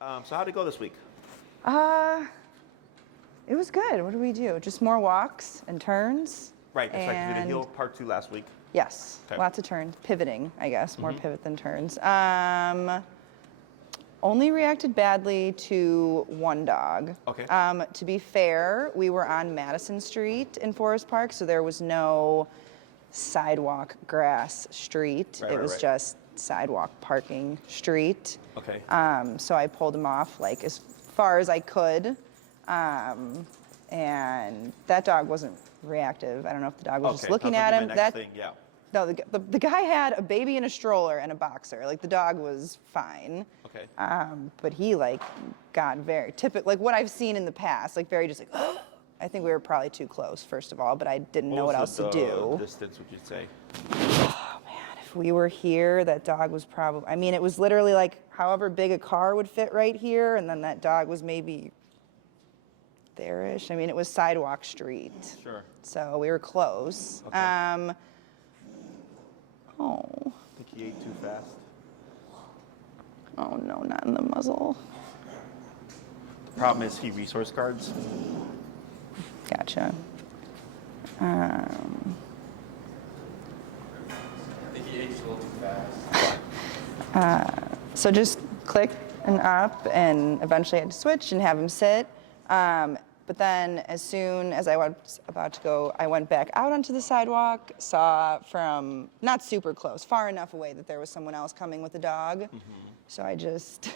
So how'd it go this week? Uh, it was good. What did we do? Just more walks and turns. Right, that's right. 'Cause we did And heel part 2 last week. yes, Okay. lots of turns. Pivoting, I guess. More pivot than turns. Only reacted badly to one dog. Okay. To be fair, we were on Madison Street in Forest Park, so there was no sidewalk grass street. Right, it right, was right. just sidewalk parking street. Okay. So I pulled him off like as far as I could. And that dog wasn't reactive. I don't know if the dog was just Okay, looking that was at gonna him. be my next thing, yeah. No, the guy had a baby in a stroller and a boxer. Like the dog was fine. Okay. But he like got very typical, like what I've seen in the past, like very just like, I think we were probably too close, first of all, but I didn't know what else to do. Distance would you say? Oh man, if we were here, that dog was probably, I mean, it was literally like however big a car would fit right here, and then that dog was maybe there-ish. I mean, it was sidewalk street. Sure. So we were close. Okay. Oh. I think he ate too fast. Oh no, not in the muzzle. The problem is he resource guards. Gotcha. I think he ate a little too fast. So just click and up, and eventually I had to switch and have him sit. But then as soon as I was about to go, I went back out onto the sidewalk, saw from not super close, far enough away that there was someone else coming with a dog. So I just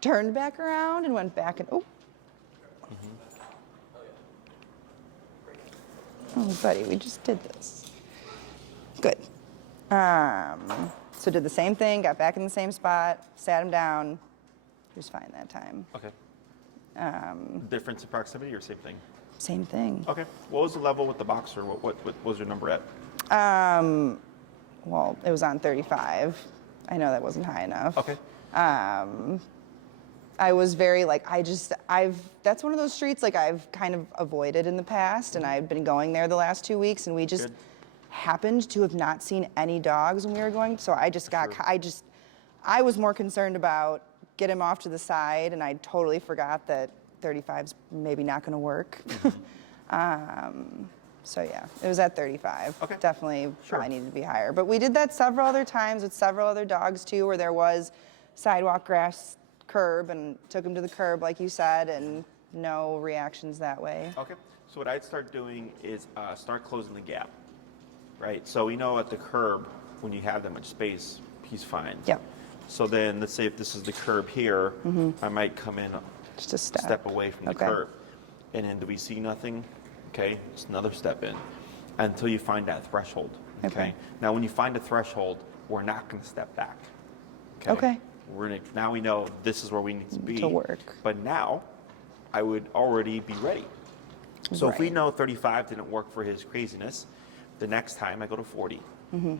turned back around and went back and, oh, buddy, we just did this. Good. So did the same thing, got back in the same spot, sat him down. He was fine that time. Okay. Difference in proximity or same thing? Same thing. Okay. What was the level with the boxer? What was your number at? Well, it was on 35. I know that wasn't high enough. Okay. I was very like, that's one of those streets like I've kind of avoided in the past, and I've been going there the last 2 weeks, and we just Good. happened to have not seen any dogs when we were going. So I just got, Sure. I was more concerned about get him off to the side, and I totally forgot that 35's maybe not going to work. So yeah, it was at 35. Okay. Definitely Sure. probably needed to be higher. But we did that several other times with several other dogs too, where there was sidewalk grass curb, and took him to the curb like you said, and no reactions that way. Okay. So what I'd start doing is start closing the gap. Right. So we know at the curb, when you have that much space, he's fine. Yep. So then, let's say if this is the curb here, I might come in Just a step. away from the Okay. curb. And then do we see nothing? Okay, just another step in until you find that threshold. Okay. Now, when you find a threshold, we're not going to step back. Okay. Now we know this is where we need to be. To work. But now, I would already be ready. So if we Right. know 35 didn't work for his craziness, the next time I go to 40.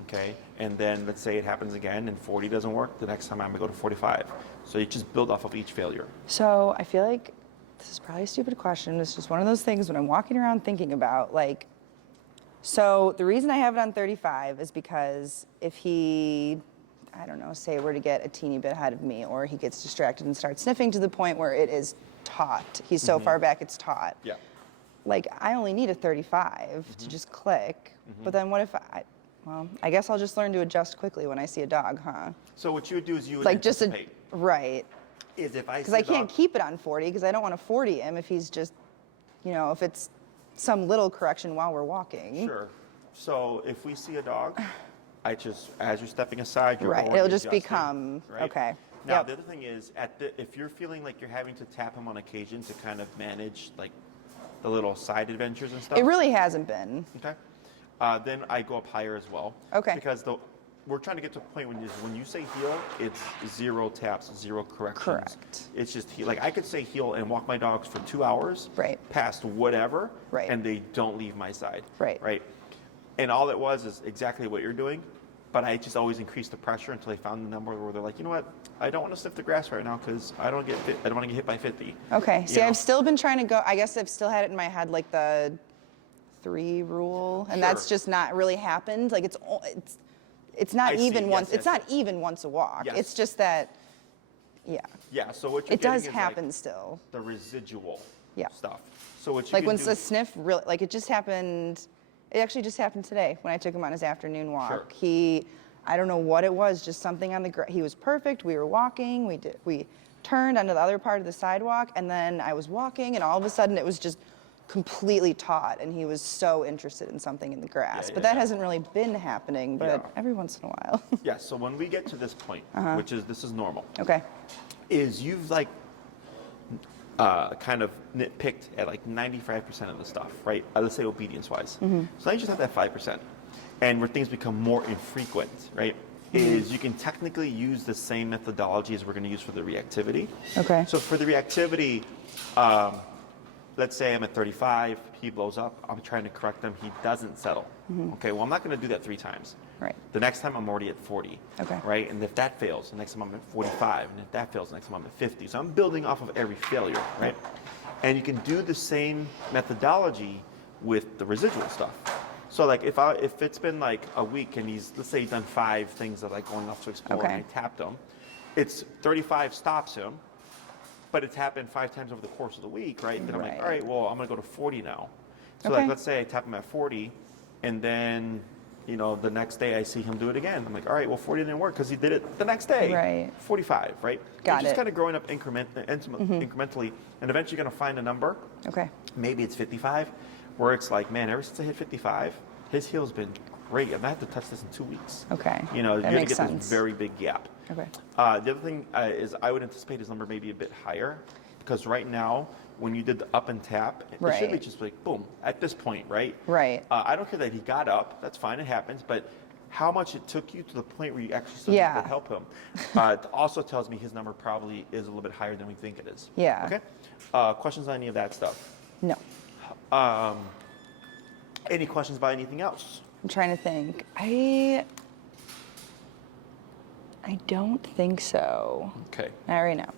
Okay, and then let's say it happens again and 40 doesn't work. The next time I'm gonna go to 45. So you just build off of each failure. So I feel like this is probably a stupid question. It's just one of those things when I'm walking around thinking about like, so the reason I have it on 35 is because if he, I don't know, say were to get a teeny bit ahead of me, or he gets distracted and starts sniffing to the point where it is taut. He's so far back it's taut. Yeah. Like I only need a 35 to just click. But then what if well, I guess I'll just learn to adjust quickly when I see a dog, huh? So what you would do is you would Like just anticipate. right. Is if I Because see I a can't dog- keep it on 40 because I don't want to 40 him if he's just, if it's some little correction while we're walking. Sure. So if we see a dog, I just as you're stepping aside, you're Right. already It'll just adjusting, become right? okay. Now Yep. the other thing is if you're feeling like you're having to tap him on occasion to kind of manage like the little side adventures and stuff. It really hasn't been. Okay. Then I go up higher as well. Okay. Because we're trying to get to a point when you say heel, it's 0 taps, 0 corrections. Correct. It's just heel. Like I could say heel and walk my dogs for 2 hours. Right. Past whatever. Right. And they don't leave my side. Right. Right. And all it was is exactly what you're doing. But I just always increased the pressure until I found the number where they're like, you know what? I don't want to sniff the grass right now because I don't want to get hit by 50. Okay. See, You know? I've still been trying to go. I guess I've still had it in my head like the 3 rule, and that's Sure. just not really happened. Like it's not I see. even Yes, once. yes, It's not yes. even once a walk. Yes. It's just that Yeah. Yeah, so what you're It does getting is happen like still. the residual Yeah. stuff. So what you Like can when do, the sniff really, like it just happened, it actually just happened today when I took him on his afternoon walk. Sure. I don't know what it was, just something on the he was perfect. We were walking, we turned onto the other part of the sidewalk, and then I was walking, and all of a sudden it was just completely taut, and he was so interested in something in the grass. Yeah, but yeah, that yeah. hasn't really been happening, but Yeah. every once in a while. yeah, so when we get to this point, which is, this is normal, Okay. is you've like kind of nitpicked at like 95% of the stuff, right? Let's say obedience-wise. So now you just have that 5%. And where things become more infrequent, right, is you can technically use the same methodology as we're going to use for the reactivity. Okay. So for the reactivity, let's say I'm at 35, he blows up, I'm trying to correct him, he doesn't settle. Okay, well, I'm not going to do that 3 times. Right. The next time I'm already at 40. Okay. Right? And if that fails, the next time I'm at 45. And if that fails, the next time I'm at 50. So I'm building off of every failure, right? And you can do the same methodology with the residual stuff. So like if it's been like a week and let's say he's done 5 things that like going off to explore Okay. and I tapped him, it's 35 stops him, but it's happened 5 times over the course of the week, right? Then I'm like, Right. all right, well, I'm gonna go to 40 now. So Okay. like let's say I tap him at 40 and then the next day I see him do it again. I'm like, all right, well, 40 didn't work because he did it the next day. Right. 45, right? Got You're just it. kind of growing up incrementally, and eventually you're going to find a number. Okay. Maybe it's 55, where it's like, man, ever since I hit 55, his heel's been great. I'm going to have to touch this in 2 weeks. Okay. You're That going to makes get sense. this very big gap. Okay. The other thing is I would anticipate his number maybe a bit higher, because right now, when you did the up and tap, it should be Right. just like, boom, at this point, right? Right. I don't care that he got up. That's fine. It happens. But how much it took you to the point where you actually started Yeah. to help him it also tells me his number probably is a little bit higher than we think it is. Yeah. Okay? Questions on any of that stuff? No. Any questions about anything else? I'm trying to think. I don't think so. Okay. Not right now.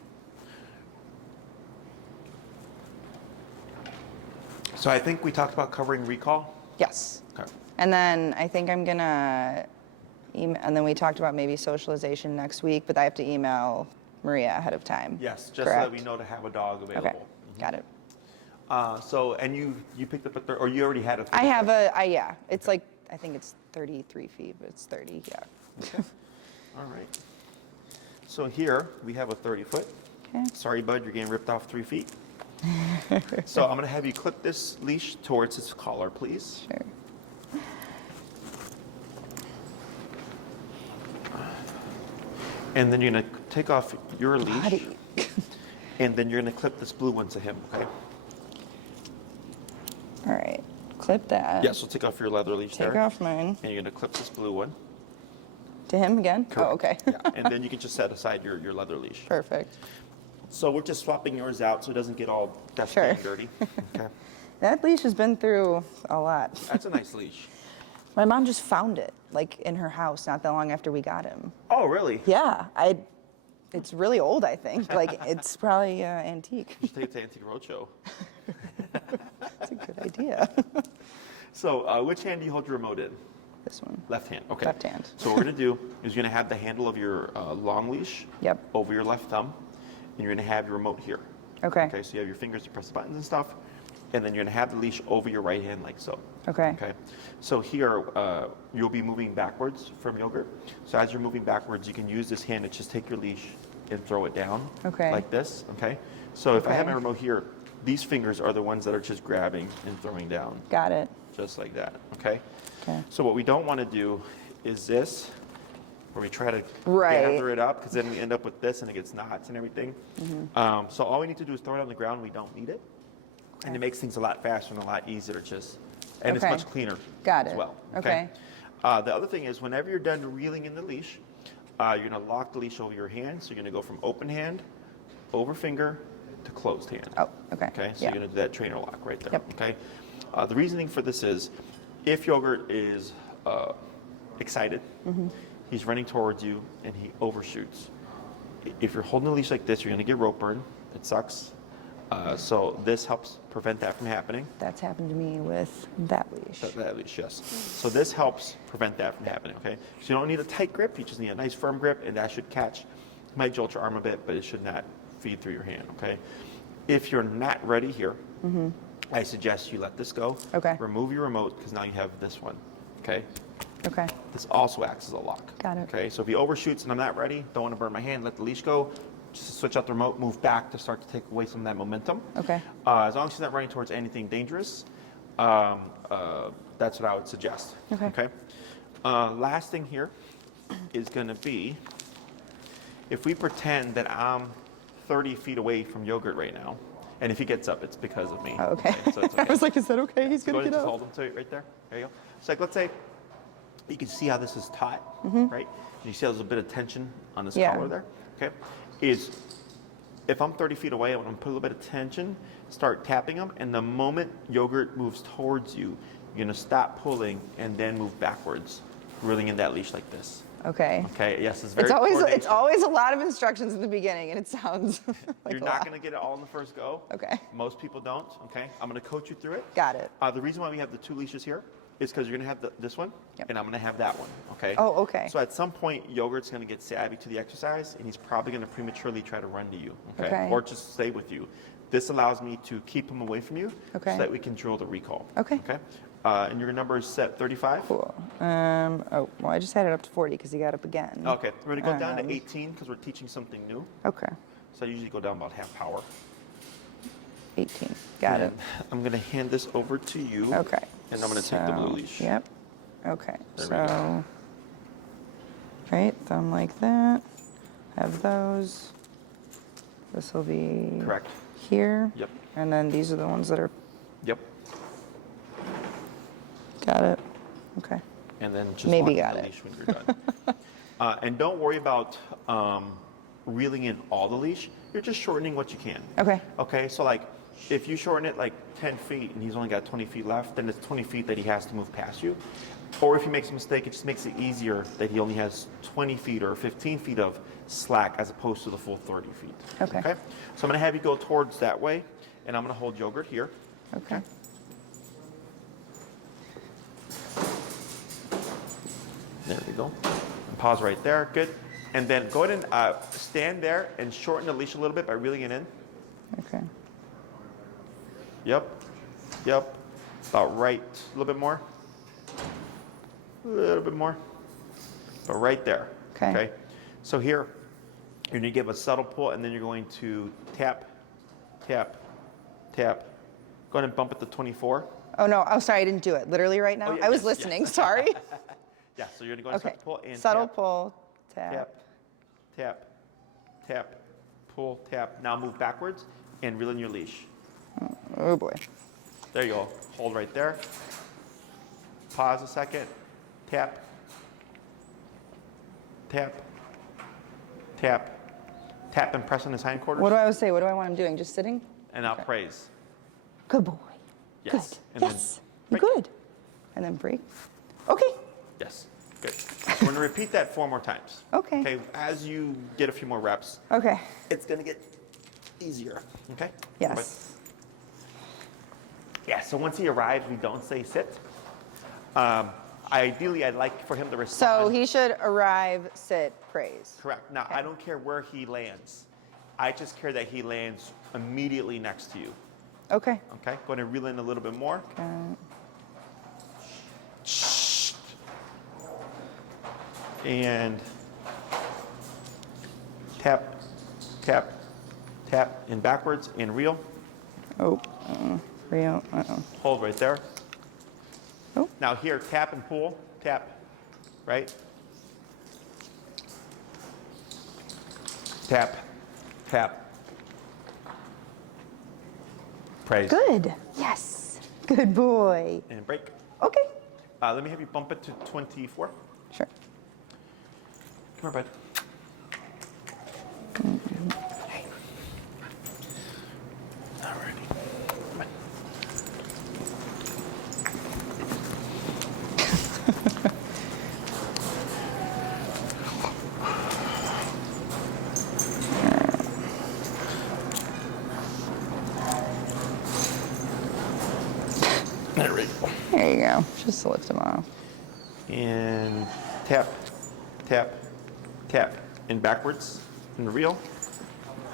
So I think we talked about covering recall. Yes. Okay. And then I think I'm gonna email, and then we talked about maybe socialization next week, but I have to email Maria ahead of time. Yes, just so correct? that we know to have a dog available. Okay. Got it. And you picked up or you already had a. I have yeah. It's like, I think it's 33 feet, but it's 30, yeah. All right. So here we have a 30-foot. Okay. Sorry, bud, you're getting ripped off 3 feet. So I'm going to have you clip this leash towards its collar, please. Sure. And then you're going to take off your leash. Buddy. And then you're going to clip this blue one to him, okay? All right. Clip that. Yeah, so take off your leather leash Take there. off mine. And you're going to clip this blue one. To him again? Oh, okay. Yeah. And then you can just set aside your leather leash. Perfect. So we're just swapping yours out so it doesn't get all dusty Sure. and dirty. Okay. That leash has been through a lot. That's a nice leash. My mom just found it, like in her house, not that long after we got him. Oh, really? Yeah, it's really old, I think. Like, it's probably antique. You should take it to Antique Roadshow. That's a good idea. So which hand do you hold your remote in? This one. Left hand. Okay. Left hand. So what we're going to do is you're going to have the handle of your long leash Yep. over your left thumb, and you're going to have your remote here. Okay. Okay, so you have your fingers to press the buttons and stuff, and then you're going to have the leash over your right hand like so. Okay. Okay. So here you'll be moving backwards from yogurt. So as you're moving backwards, you can use this hand to just take your leash and throw it down. Okay. Like this. Okay. So if I have Okay. my remote here, these fingers are the ones that are just grabbing and throwing down, Got it. just like that. Okay. Okay. So what we don't want to do is this, where we try to Right. gather it up, because then we end up with this and it gets knots and everything. So all we need to do is throw it on the ground. We don't need it. And Okay. it makes things a lot faster and a lot easier to just, and it's Okay. much cleaner Got as it. well. Okay. The other thing is whenever you're done reeling in the leash, you're going to lock the leash over your hand. So you're going to go from open hand, over finger, to closed hand. Oh, okay. Okay, so Yeah. you're going to do that trainer lock right there. Yep. Okay. The reasoning for this is, if yogurt is excited, Mm-hmm. he's running towards you and he overshoots. If you're holding the leash like this, you're going to get rope burn. It sucks. So this helps prevent that from happening. That's happened to me with that leash. That leash, yes. So this helps prevent that from happening. Okay. So you don't need a tight grip. You just need a nice firm grip, and that should catch. Might jolt your arm a bit, but it should not feed through your hand, okay? If you're not ready here, I suggest you let this go. Okay. Remove your remote, because now you have this one, okay? Okay. This also acts as a lock. Got it. Okay, so if he overshoots and I'm not ready, don't want to burn my hand, let the leash go, just switch out the remote, move back to start to take away some of that momentum. Okay. As long as she's not running towards anything dangerous, that's what I would suggest. Okay. Last thing here is going to be, if we pretend that I'm 30 feet away from Yogurt right now, and if he gets up, it's because of me. Oh, okay. So it's okay. I was like, is that okay? He's Go going to ahead and get just up. hold him to it right there. There you go. So like, let's say you can see how this is taut, right? And you see how there's a bit of tension on this Yeah. collar there. Okay, is if I'm 30 feet away, I'm gonna put a little bit of tension, start tapping him, and the moment Yogurt moves towards you, you're gonna stop pulling and then move backwards, reeling in that leash like this. Okay. Okay. Yes, it's very. It's coordination. always a lot of instructions in the beginning, and it sounds like You're a not lot. gonna get it all in the first go. Okay. Most people don't. Okay. I'm gonna coach you through it. Got it. The reason why we have the two leashes here is because you're going to have this one, Yep. and I'm going to have that one, okay? Oh, okay. So at some point, Yogurt's going to get savvy to the exercise, and he's probably going to prematurely try to run to you, okay? Okay. Or just stay with you. This allows me to keep him away from you Okay. so that we can drill the recall. Okay. Okay? And your number is set 35? Cool. Oh, well, I just had it up to 40 because he got up again. Okay. We're going to go down to Um, 18 because we're teaching something new. Okay. So I usually go down about half power. 18. Got it. And I'm going to hand this over to you. Okay. And I'm going to take the blue So, leash. Yep. Okay. There we go. So, right, thumb like that. Have those. This will be Correct. here. Yep. And then these are the ones that are. Yep. Got it. Okay. And then just Maybe lock in got the it. leash when you're done. And don't worry about reeling in all the leash. You're just shortening what you can. Okay. Okay, so like if you shorten it like 10 feet and he's only got 20 feet left, then it's 20 feet that he has to move past you. Or if he makes a mistake, it just makes it easier that he only has 20 feet or 15 feet of slack as opposed to the full 30 feet. Okay. So I'm going to have you go towards that way, and I'm going to hold Yogurt here. Okay. There we go. And pause right there. Good. And then go ahead and stand there and shorten the leash a little bit by reeling it in. Okay. Yep. Yep. About right. A little bit more. A little bit more. But right there. Okay. So here, you're going to give a subtle pull, and then you're going to tap, tap, tap. Go ahead and bump it to 24. Oh, no. Oh, sorry. I didn't do it. Literally right now. Oh, yeah, I was yes, listening. Sorry. Yeah, so you're going to go ahead Okay. and start to pull and Subtle tap, pull. Tap. tap, tap, tap, pull, tap. Now move backwards and reel in your leash. Oh, boy. There you go. Hold right there. Pause a second. Tap. Tap. Tap. Tap and press on his hindquarters. What do I always say? What do I want him doing? Just sitting? And now praise. Good boy. Yes. Good. And then Yes. You break. good. And then break. Okay. Yes. Good. We're going to repeat that 4 more times. Okay. Okay. As you get a few more reps, Okay. it's going to get easier. Okay? Yes. Yeah, so once he arrives, we don't say sit. Ideally, I'd like for him to So respond. he should arrive, sit, praise. Correct. Now, I don't care where he lands. I just care that he lands immediately next to you. Okay. Okay? Go ahead and reel in a little bit more. And tap, tap, tap, and backwards, and reel. Oh, real. Uh-oh. Hold right there. Oh. Now here, tap and pull, tap, right? Tap, tap. Praise. Good. Yes. Good boy. And break. Okay. Let me have you bump it to 24. Sure. Come here, bud. Alrighty. Come on. There we go. There you go. Just to lift him off. And tap, tap, tap, and backwards. and reel.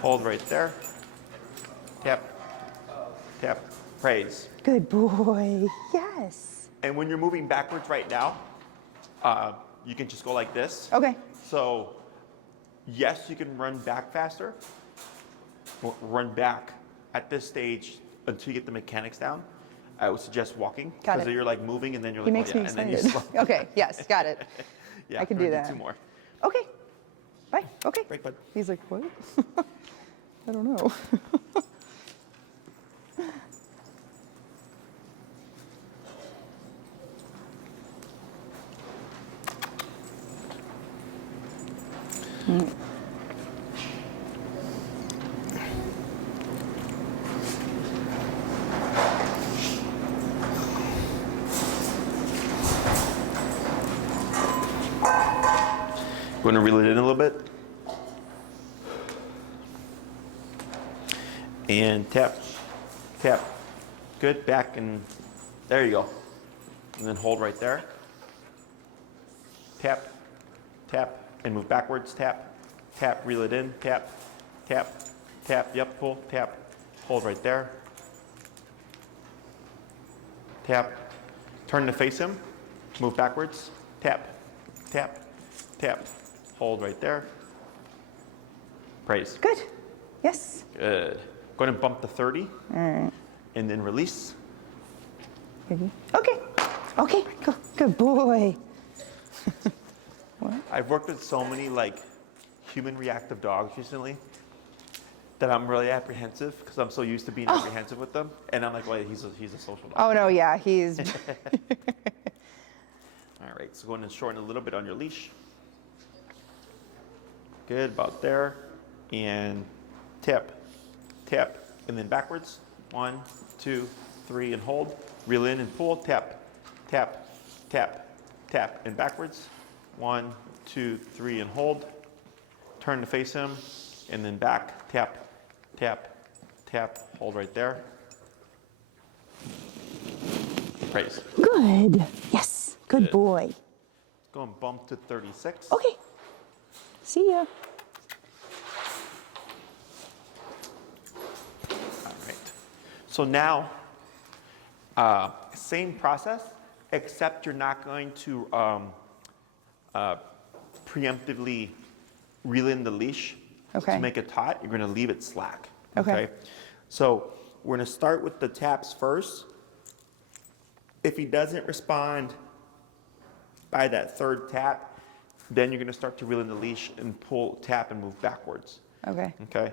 Hold right there. Tap, tap, praise. Good boy. Yes. And when you're moving backwards right now, you can just go like this. Okay. So, yes, you can run back faster. Run back at this stage until you get the mechanics down. I would suggest walking. Got Because it. you're like moving and then you're He like, makes oh, me yeah, and then you excited. slow. Okay. Yes. Got it. Yeah, I can we're do gonna that. 2 more. Okay. Bye. Okay. Break, bud. He's like, what? I don't know. Going to reel it in a little bit. And tap, tap. Good, back and there you go. And then hold right there. Tap, tap, and move backwards. Tap, tap, reel it in. Tap, tap, tap. Yep, pull, tap. Hold right there. Tap. Turn to face him. Move backwards. Tap, tap, tap. Hold right there. Praise. Good. Yes. Good. Go ahead and bump to 30. All right. And then release. Okay. Okay. Go. Good boy. I've worked with so many like human reactive dogs recently that I'm really apprehensive because I'm so used to being apprehensive with them. And I'm like, well, he's a social dog. Oh no. Yeah. He's. All right, so go ahead and shorten a little bit on your leash. Good, about there. And tap, tap, and then backwards. 1, 2, 3, and hold. Reel in and pull. Tap, tap, tap, tap, and backwards. 1, 2, 3, and hold. Turn to face him, and then back. Tap, tap, tap. Hold right there. Praise. Good. Yes. Good Good. boy. Go and bump to 36. Okay. See ya. All right. So now, same process, except you're not going to preemptively reel in the leash Okay. to make it taut. You're going to leave it slack. Okay. So we're going to start with the taps first. If he doesn't respond by that third tap, then you're going to start to reel in the leash and pull, tap, and move backwards. Okay. Okay.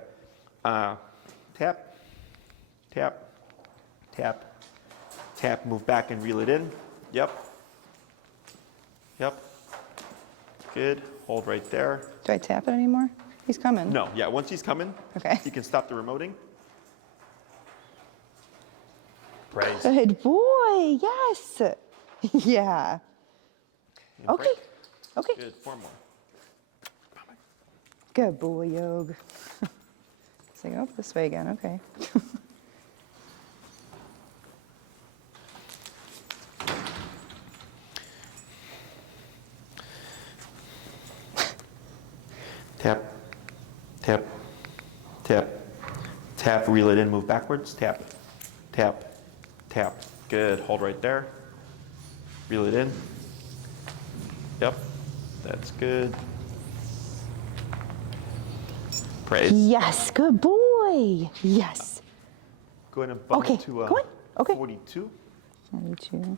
Tap, tap, tap, tap, move back and reel it in. Yep. Yep. Good. Hold right there. Do I tap it anymore? He's coming. No, yeah, once he's coming, Okay. you can stop the remoting. Praise. Good boy. Yes. Yeah. And Okay. break. Okay. Good. 4 more. Good boy, Yog. It's like, oh, this way again. Okay. Tap, tap, tap, tap, reel it in, move backwards. Tap, tap, tap. Good. Hold right there. Reel it in. Yep. That's good. Praise. Yes. Good boy. Yes. Go ahead and bump Okay, to go on. Okay. 42. 42.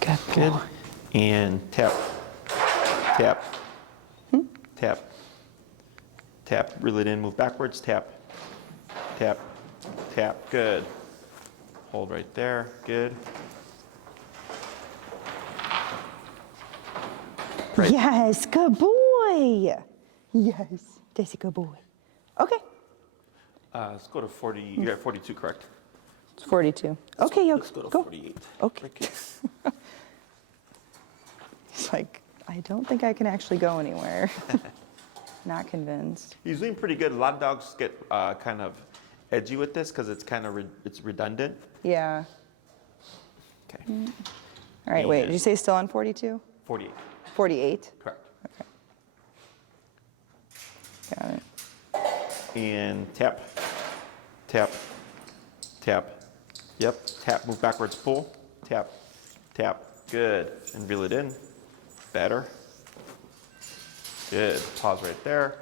Good boy. Good. And tap, tap, tap, tap. Reel it in, move backwards. Tap, tap, tap. Good. Hold right there. Good. Right. Yes. Good boy. Yes. That's a good boy. Okay. Let's go to 40. You're at 42, correct? It's 42. Okay, Yog. Let's go to Go. 48. Okay. Break it. He's like, I don't think I can actually go anywhere. Not convinced. He's doing pretty good. A lot of dogs get kind of edgy with this because it's kind of it's redundant. Yeah. Okay. All right, wait, And- did you say still on 42? 48. 48? Correct. Got it. And tap, tap, tap. Yep. Tap. Move backwards. Pull. Tap, tap. Good. And reel it in. Better. Good. Pause right there.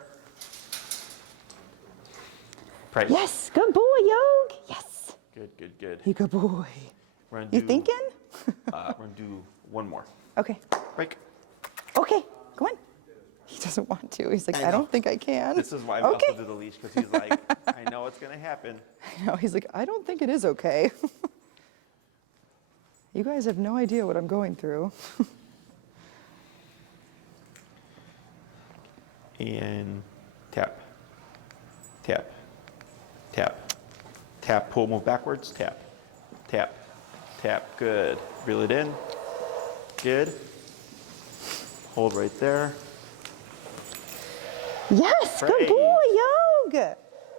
Price. Yes, good boy, Yog. Yes. Good, good, good. You good boy. We're gonna You do, thinking? we're gonna do one more. Okay. Break. Okay, come on. He doesn't want to. He's like, I I know. don't think I can. This is why I Okay. also did the leash because he's like, I know it's gonna happen. No, he's like, I don't think it is okay. You guys have no idea what I'm going through. And tap, tap, tap, tap. Pull. Move backwards. Tap, tap, tap. Good. Reel it in. Good. Hold right there. Yes, good Praise. boy, Yog.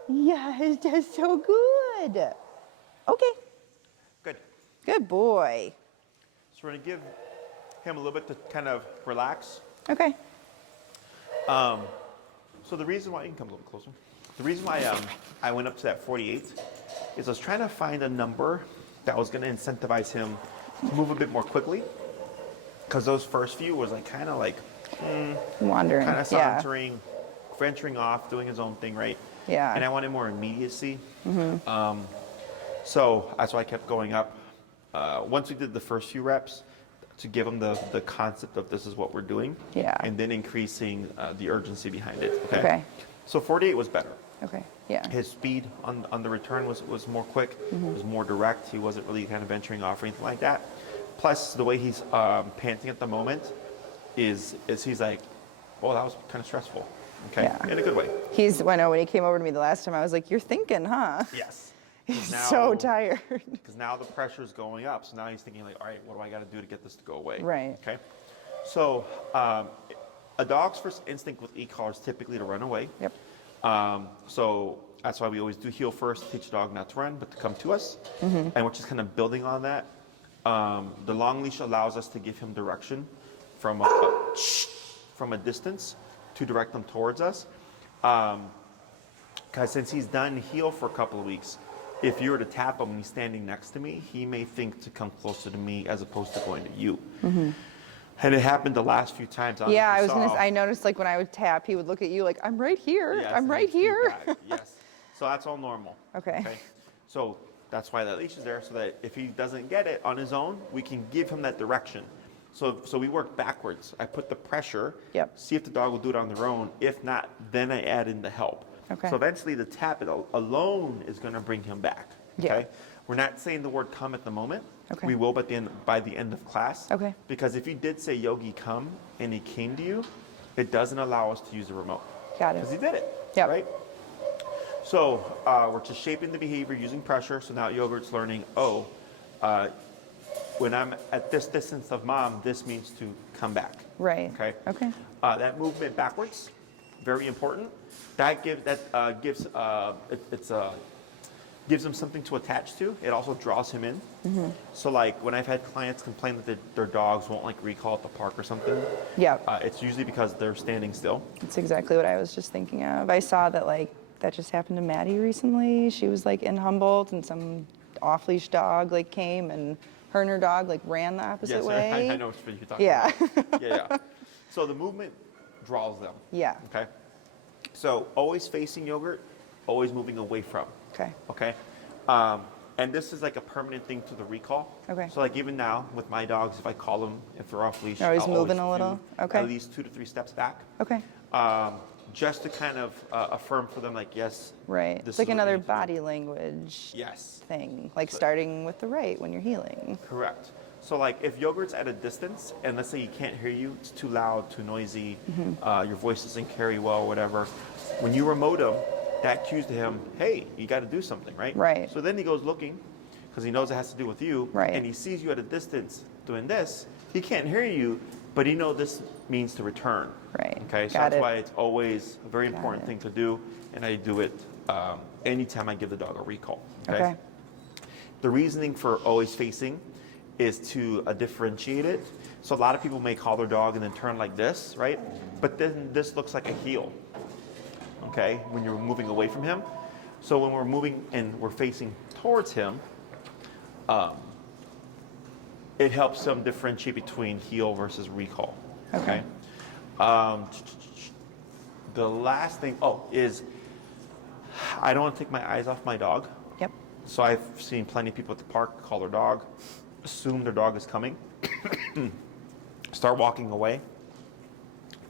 Yes, that's so good. Okay, Good. good boy. So we're gonna give him a little bit to kind of relax. Okay. So the reason why, you can come a little closer. The reason why I went up to that 48 is I was trying to find a number that was going to incentivize him to move a bit more quickly. Because those first few was like kind of like Wandering. kind of Yeah. sauntering, venturing off, doing his own thing, right? Yeah. And I wanted more immediacy. So that's why I kept going up. Once we did the first few reps, to give him the concept of this is what we're doing. Yeah. And then increasing the urgency behind it. Okay. Okay. So 48 was better. Okay. Yeah. His speed on the return was more quick, was more direct. He wasn't really kind of venturing off or anything like that. Plus, the way he's panting at the moment is he's like, oh, that was kind of stressful. Okay, Yeah. in a good way. I know when he came over to me the last time, I was like, you're thinking, huh? Yes. He's so tired. Because now the pressure's going up. So now he's thinking like, all right, what do I got to do to get this to go away? Right. Okay. So a dog's first instinct with e-collar is typically to run away. Yep. So that's why we always do heel first, teach the dog not to run, but to come to us. Mm-hmm. And we're just kind of building on that. The long leash allows us to give him direction from a distance to direct them towards us. Because since he's done heel for a couple of weeks, if you were to tap him and he's standing next to me, he may think to come closer to me as opposed to going to you. And it happened the last few times. I don't know Yeah, if you saw. I noticed like when I would tap, he would look at you like, I'm right here. Yes, I'm and right he'd keep here. back. Yes. So that's all normal. Okay. So that's why that leash is there, so that if he doesn't get it on his own, we can give him that direction. So we work backwards. I put the pressure, Yep. see if the dog will do it on their own. If not, then I add in the help. Okay. So eventually the tap it alone is going to bring him back. Yeah. Okay. We're not saying the word come at the moment. Okay. We will by the end of class. Okay. Because if you did say Yogi come and he came to you, it doesn't allow us to use the remote. Got it. Because he did it. Yep. Right? So we're just shaping the behavior using pressure. So now Yogurt's learning, when I'm at this distance of mom, this means to come back. Right. Okay. Okay. That movement backwards, very important. That gives him something to attach to. It also draws him in. So like when I've had clients complain that their dogs won't like recall at the park or something, Yep. it's usually because they're standing still. That's exactly what I was just thinking of. I saw that that just happened to Maddie recently. She was like in Humboldt and some off-leash dog like came and her and her dog like ran the opposite Yes, way. I know what you're talking Yeah. about. Yeah. So the movement draws them. Yeah. Okay. So always facing Yogurt, always moving away from. Okay. Okay. And this is like a permanent thing to the recall. Okay. So like even now with my dogs, if I call them, if they're off leash, They're always I'll moving a always little? do Okay. At least 2 to 3 steps back. Okay. Just to kind of affirm for them, like, yes. Right. this It's like is what we another need to do. body language Yes. thing, like starting with the right when you're healing. Correct. So like if Yogurt's at a distance and let's say he can't hear you, it's too loud, too noisy, your voice doesn't carry well, whatever. When you remote him, that cues to him, hey, you got to do something, right? Right. So then he goes looking because he knows it has to do with you. Right. And he sees you at a distance doing this. He can't hear you. but this means to return. Right. Okay, so Got that's it. why it's always a very important it. thing to do, and I do it anytime I give the dog a recall. Okay. The reasoning for always facing is to differentiate it. So a lot of people may call their dog and then turn like this, right? But then this looks like a heel, okay, when you're moving away from him. So when we're moving and we're facing towards him, it helps them differentiate between heel versus recall. Okay. The last thing, is I don't want to take my eyes off my dog. Yep. So I've seen plenty of people at the park call their dog, assume their dog is coming, start walking away.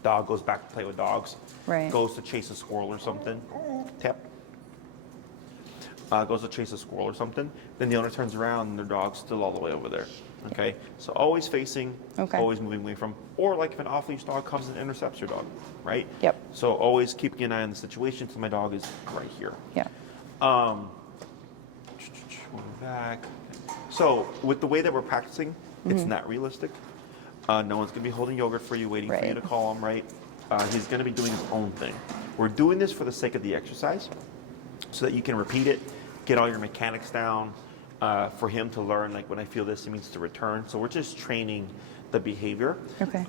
Dog goes back to play with dogs. Right. Goes to chase a squirrel or something. Tap. Goes to chase a squirrel or something. Then the owner turns around and their dog's still all the way over there. Okay. So always facing, Okay. always moving away from, or like if an off-leash dog comes and intercepts your dog, right? Yep. So always keeping an eye on the situation. So my dog is right here. Yeah. Going back. So with the way that we're practicing, it's not realistic. No one's going to be holding yogurt for you, waiting for you Right. to call him, right? He's going to be doing his own thing. We're doing this for the sake of the exercise so that you can repeat it, get all your mechanics down, for him to learn, like when I feel this, it means to return. So we're just training the behavior. Okay.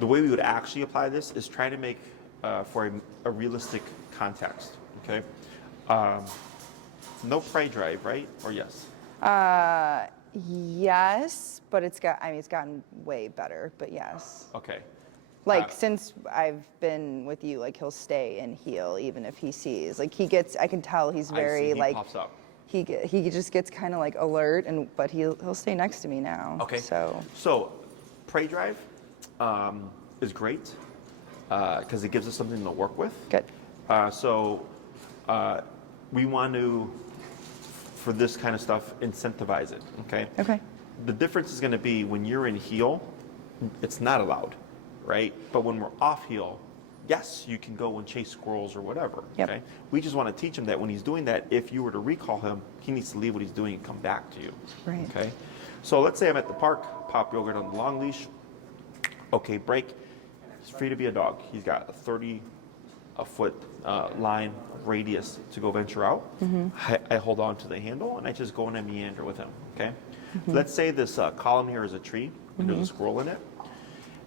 The way we would actually apply this is try to make for a realistic context, okay? No prey drive, right? Or yes? Yes, but it's gotten way better, but yes. Okay. Like since I've been with you, like he'll stay in heel even if he sees. Like I can tell he's I very see, he like pops up. he just gets kind of like alert but he'll stay next to me now. Okay. So prey drive is great because it gives us something to work with. good. We want to, for this kind of stuff, incentivize it. Okay. Okay. The difference is going to be when you're in heel, it's not allowed, right? But when we're off heel, yes, you can go and chase squirrels or whatever. Yep. Okay. We just want to teach him that when he's doing that, if you were to recall him, he needs to leave what he's doing and come back to you. Right. Okay. So let's say I'm at the park, pop yogurt on the long leash. Okay, break. He's free to be a dog. He's got a 30-foot line radius to go venture out. I hold on to the handle and I just go and I meander with him. Okay. Let's say this column here is a tree and there's a squirrel in it,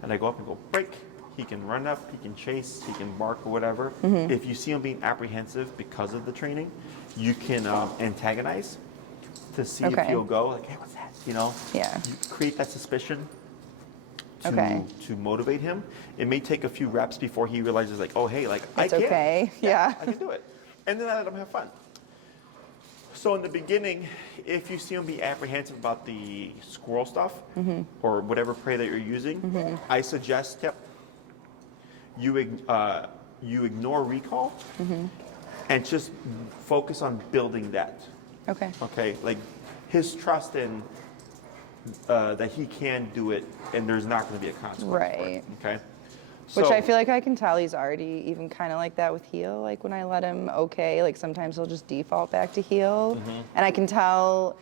and I go up and go break. He can run up, he can chase, he can bark or whatever. If you see him being apprehensive because of the training, you can antagonize to see if Okay. he'll go like, hey, what's that? Yeah. You create that suspicion to, Okay. to motivate him. It may take a few reps before he realizes like, oh, hey, like It's I can. okay. Yeah. I can do it. And then I let him have fun. So in the beginning, if you see him be apprehensive about the squirrel stuff or whatever prey that you're using, I suggest, you ignore recall and just focus on building that. Okay. Okay, like his trust in that he can do it and there's not going to be a consequence for it. Okay. Which So- I feel like I can tell he's already even kind of like that with heel. Like when I let him, like sometimes he'll just default back to heel. And I can tell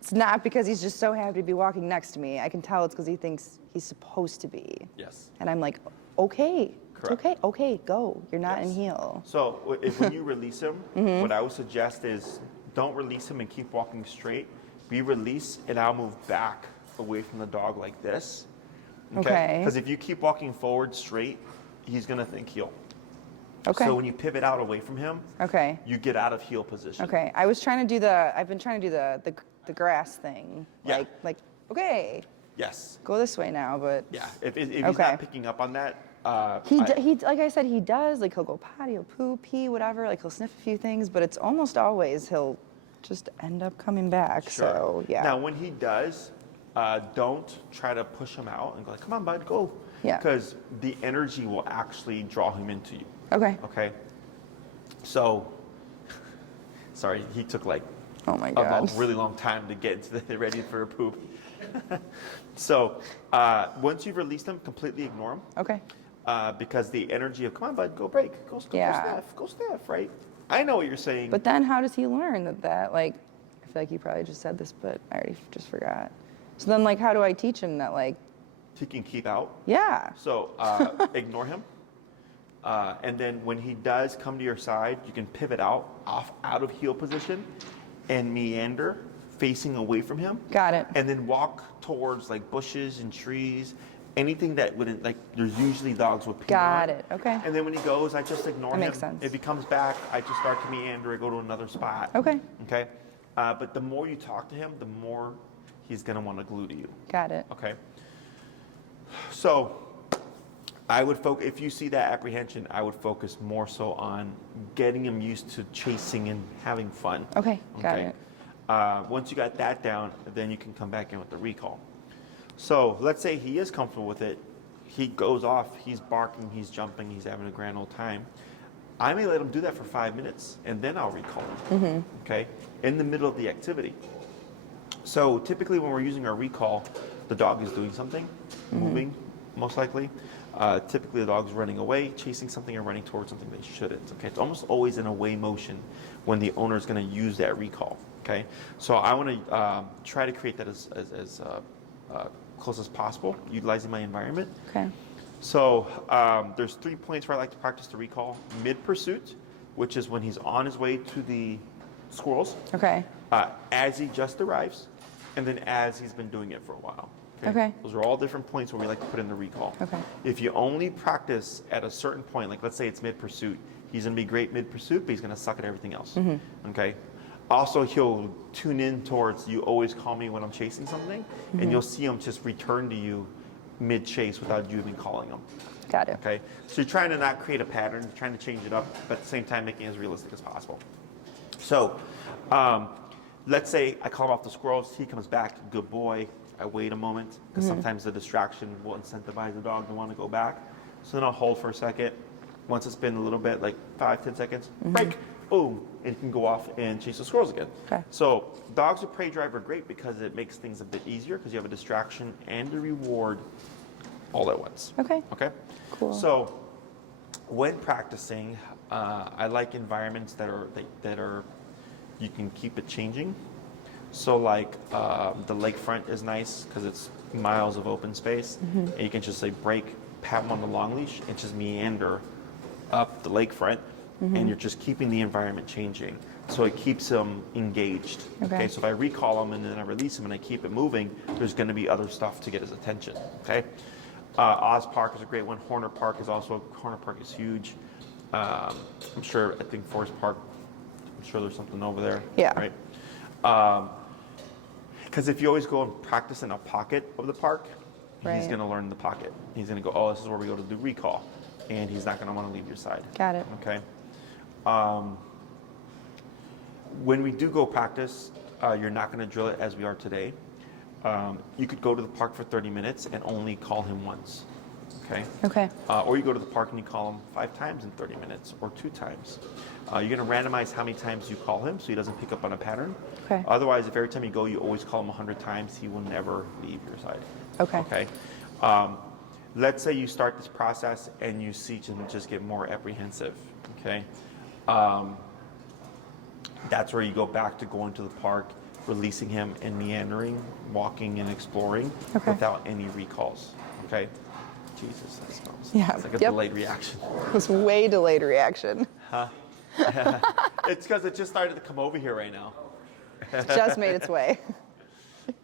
it's not because he's just so happy to be walking next to me. I can tell it's because he thinks he's supposed to be. Yes. And I'm like, okay, Correct. it's okay, okay, go. You're not in Yes. heel. So when you release him, what I would suggest is don't release him and keep walking straight. Be release and I'll move back away from the dog like this. Okay. Because if you keep walking forward straight, he's going to think heel. Okay. So when you pivot out away from him, Okay. you get out of heel position. Okay. I've been trying to do the grass thing. Yeah. Like, okay, Yes. go this way now, but Yeah. If he's Okay. not picking up on that, he like I said, he does. Like he'll go potty, he'll poo, pee, whatever. Like he'll sniff a few things, but it's almost always he'll just end up coming back. Sure. So yeah. Now, when he does, don't try to push him out and go like, come on, bud, go. Yeah. Because the energy will actually draw him into you. Okay. Okay. So, sorry, he took like Oh my a God. really long time to get into the ready for a poop. So, once you've released him, completely ignore him. Okay. Because the energy of, come on, bud, go break, go Yeah. go sniff, right? I know what you're saying. But then how does he learn that like? I feel like you probably just said this, but I already just forgot. So then like, how do I teach him that like? he can keep out. Yeah. So ignore him. And then when he does come to your side, you can pivot out of heel position and meander facing away from him. Got it. And then walk towards like bushes and trees, anything that wouldn't, like there's usually dogs with pee Got on. it. Okay. And then when he goes, I just ignore him. That makes sense. If he comes back, I just start to meander and go to another spot. Okay. Okay. But the more you talk to him, the more he's gonna want to glue to you. Got it. Okay. So I would focus, if you see that apprehension, I would focus more so on getting him used to chasing and having fun. Okay. Got it. Once you got that down, then you can come back in with the recall. So let's say he is comfortable with it. He goes off, he's barking, he's jumping, he's having a grand old time. I may let him do that for 5 minutes and then I'll recall him. Okay? In the middle of the activity. So typically when we're using our recall, the dog is doing something, moving, most likely. Typically the dog's running away, chasing something, or running towards something they shouldn't. Okay, it's almost always in a away motion when the owner is going to use that recall. Okay, so I want to try to create that as close as possible, utilizing my environment. Okay. So there's 3 points where I like to practice the recall: mid pursuit, which is when he's on his way to the squirrels. Okay. As he just arrives, and then as he's been doing it for a while. Okay. Those are all different points where we like to put in the recall. Okay. If you only practice at a certain point, like let's say it's mid-pursuit, he's going to be great mid-pursuit, but he's going to suck at everything else. Okay. Also, he'll tune in towards, you always call me when I'm chasing something, and you'll see him just return to you mid-chase without you even calling him. Got it. Okay. So you're trying to not create a pattern, you're trying to change it up, but at the same time making it as realistic as possible. So let's say I call him off the squirrels, he comes back, good boy. I wait a moment because sometimes the distraction will incentivize the dog to want to go back. So then I'll hold for a second. Once it's been a little bit, like 5-10 seconds, break, boom, and you can go off and chase the squirrels again. Okay. So dogs with prey drive are great because it makes things a bit easier because you have a distraction and a reward all at once. Okay. Okay. Cool. So when practicing, I like environments that are you can keep it changing. So like the lakefront is nice because it's miles of open space, and you can just say break, pat him on the long leash, and just meander up the lakefront, and you're just keeping the environment changing. So it keeps him engaged. Okay. So if I recall him and then I release him and I keep it moving, there's going to be other stuff to get his attention. Okay. Oz Park is a great one. Horner Park is huge. I'm sure. I think Forest Park. I'm sure there's something over there. Yeah. Right. Because if you always go and practice in a pocket of the park, he's Right. going to learn the pocket. He's going to go, oh, this is where we go to do recall. And he's not going to want to leave your side. Got it. Okay. When we do go practice, you're not going to drill it as we are today. You could go to the park for 30 minutes and only call him once. Okay. Okay. Or you go to the park and you call him 5 times in 30 minutes or 2 times. You're going to randomize how many times you call him so he doesn't pick up on a pattern. Okay. Otherwise, if every time you go, you always call him 100 times, he will never leave your side. Okay. Okay. Let's say you start this process and you see him just get more apprehensive. Okay. That's where you go back to going to the park, releasing him and meandering, walking and exploring without any recalls. Okay. Jesus, that smells. Yeah, It's like a yep. delayed reaction. It was way delayed reaction. It's because it just started to come over here right now. Just made its way.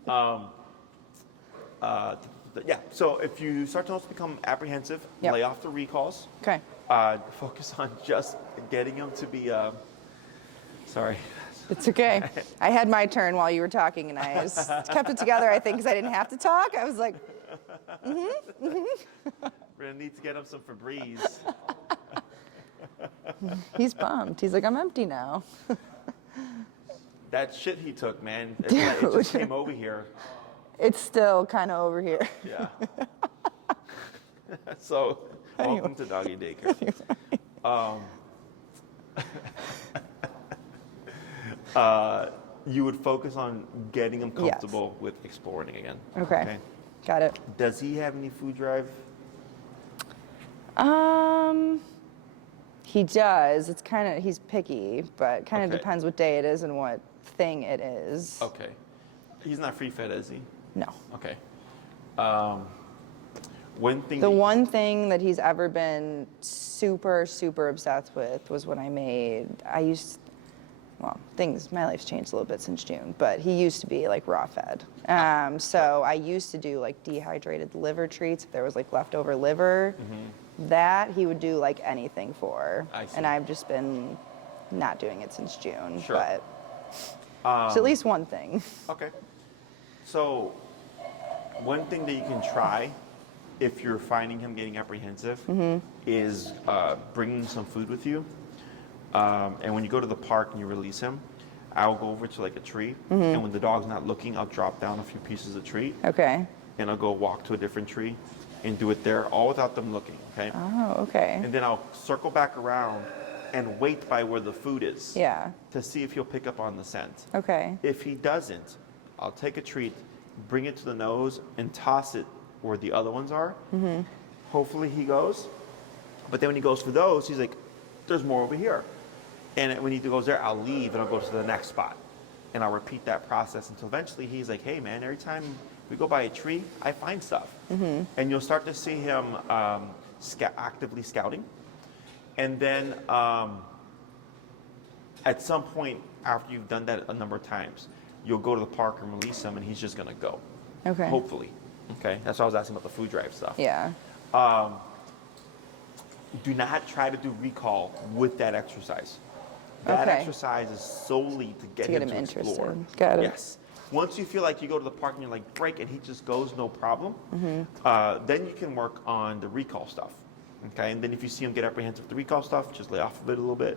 Yeah, so if you start to also become apprehensive, Yep. lay off the recalls. Okay. Focus on just getting him to be, sorry. It's okay. I had my turn while you were talking, and I just kept it together, I think, because I didn't have to talk. I was like, We're gonna need to get him some Febreze. he's bummed. He's like, I'm empty now. That shit he took, man, it just came over here. It's still kind of over here. Yeah. So, welcome to doggy daycare. You would focus on getting him comfortable with exploring again. Okay. Got it. Does he have any food drive? He does. It's kind of, he's picky, but kind of Okay. depends what day it is and what thing it is. Okay. He's not free fed, is he? No. Okay. One thing. The one thing that he's ever been super, super obsessed with was when I made, my life's changed a little bit since June, but he used to be like raw fed. So I used to do like dehydrated liver treats. If there was like leftover liver, that he would do like anything for. I see. And I've just been not doing it since June. Sure. But it's at least one thing. Okay. So, one thing that you can try if you're finding him getting apprehensive is bringing some food with you. And when you go to the park and you release him, I'll go over to like a tree, and when the dog's not looking, I'll drop down a few pieces of tree, Okay. and I'll go walk to a different tree and do it there, all without them looking, okay? Oh, okay. And then I'll circle back around and wait by where the food is Yeah. to see if he'll pick up on the scent. Okay. If he doesn't, I'll take a treat, bring it to the nose, and toss it where the other ones are. Hopefully he goes. But then when he goes for those, he's like, there's more over here. And when he goes there, I'll leave and I'll go to the next spot. And I'll repeat that process until eventually he's like, hey man, every time we go by a tree, I find stuff. And you'll start to see him actively scouting. And then at some point after you've done that a number of times, you'll go to the park and release him and he's just gonna go. Okay. Hopefully. Okay, that's why I was asking about the food drive stuff. Yeah. Do not try to do recall with that exercise. That Okay. exercise is solely to get him to explore. interested. Got it. Yes. Once you feel like you go to the park and you're like, break, and he just goes, no problem, then you can work on the recall stuff. Okay, and then if you see him get apprehensive with the recall stuff, just lay off of it a little bit,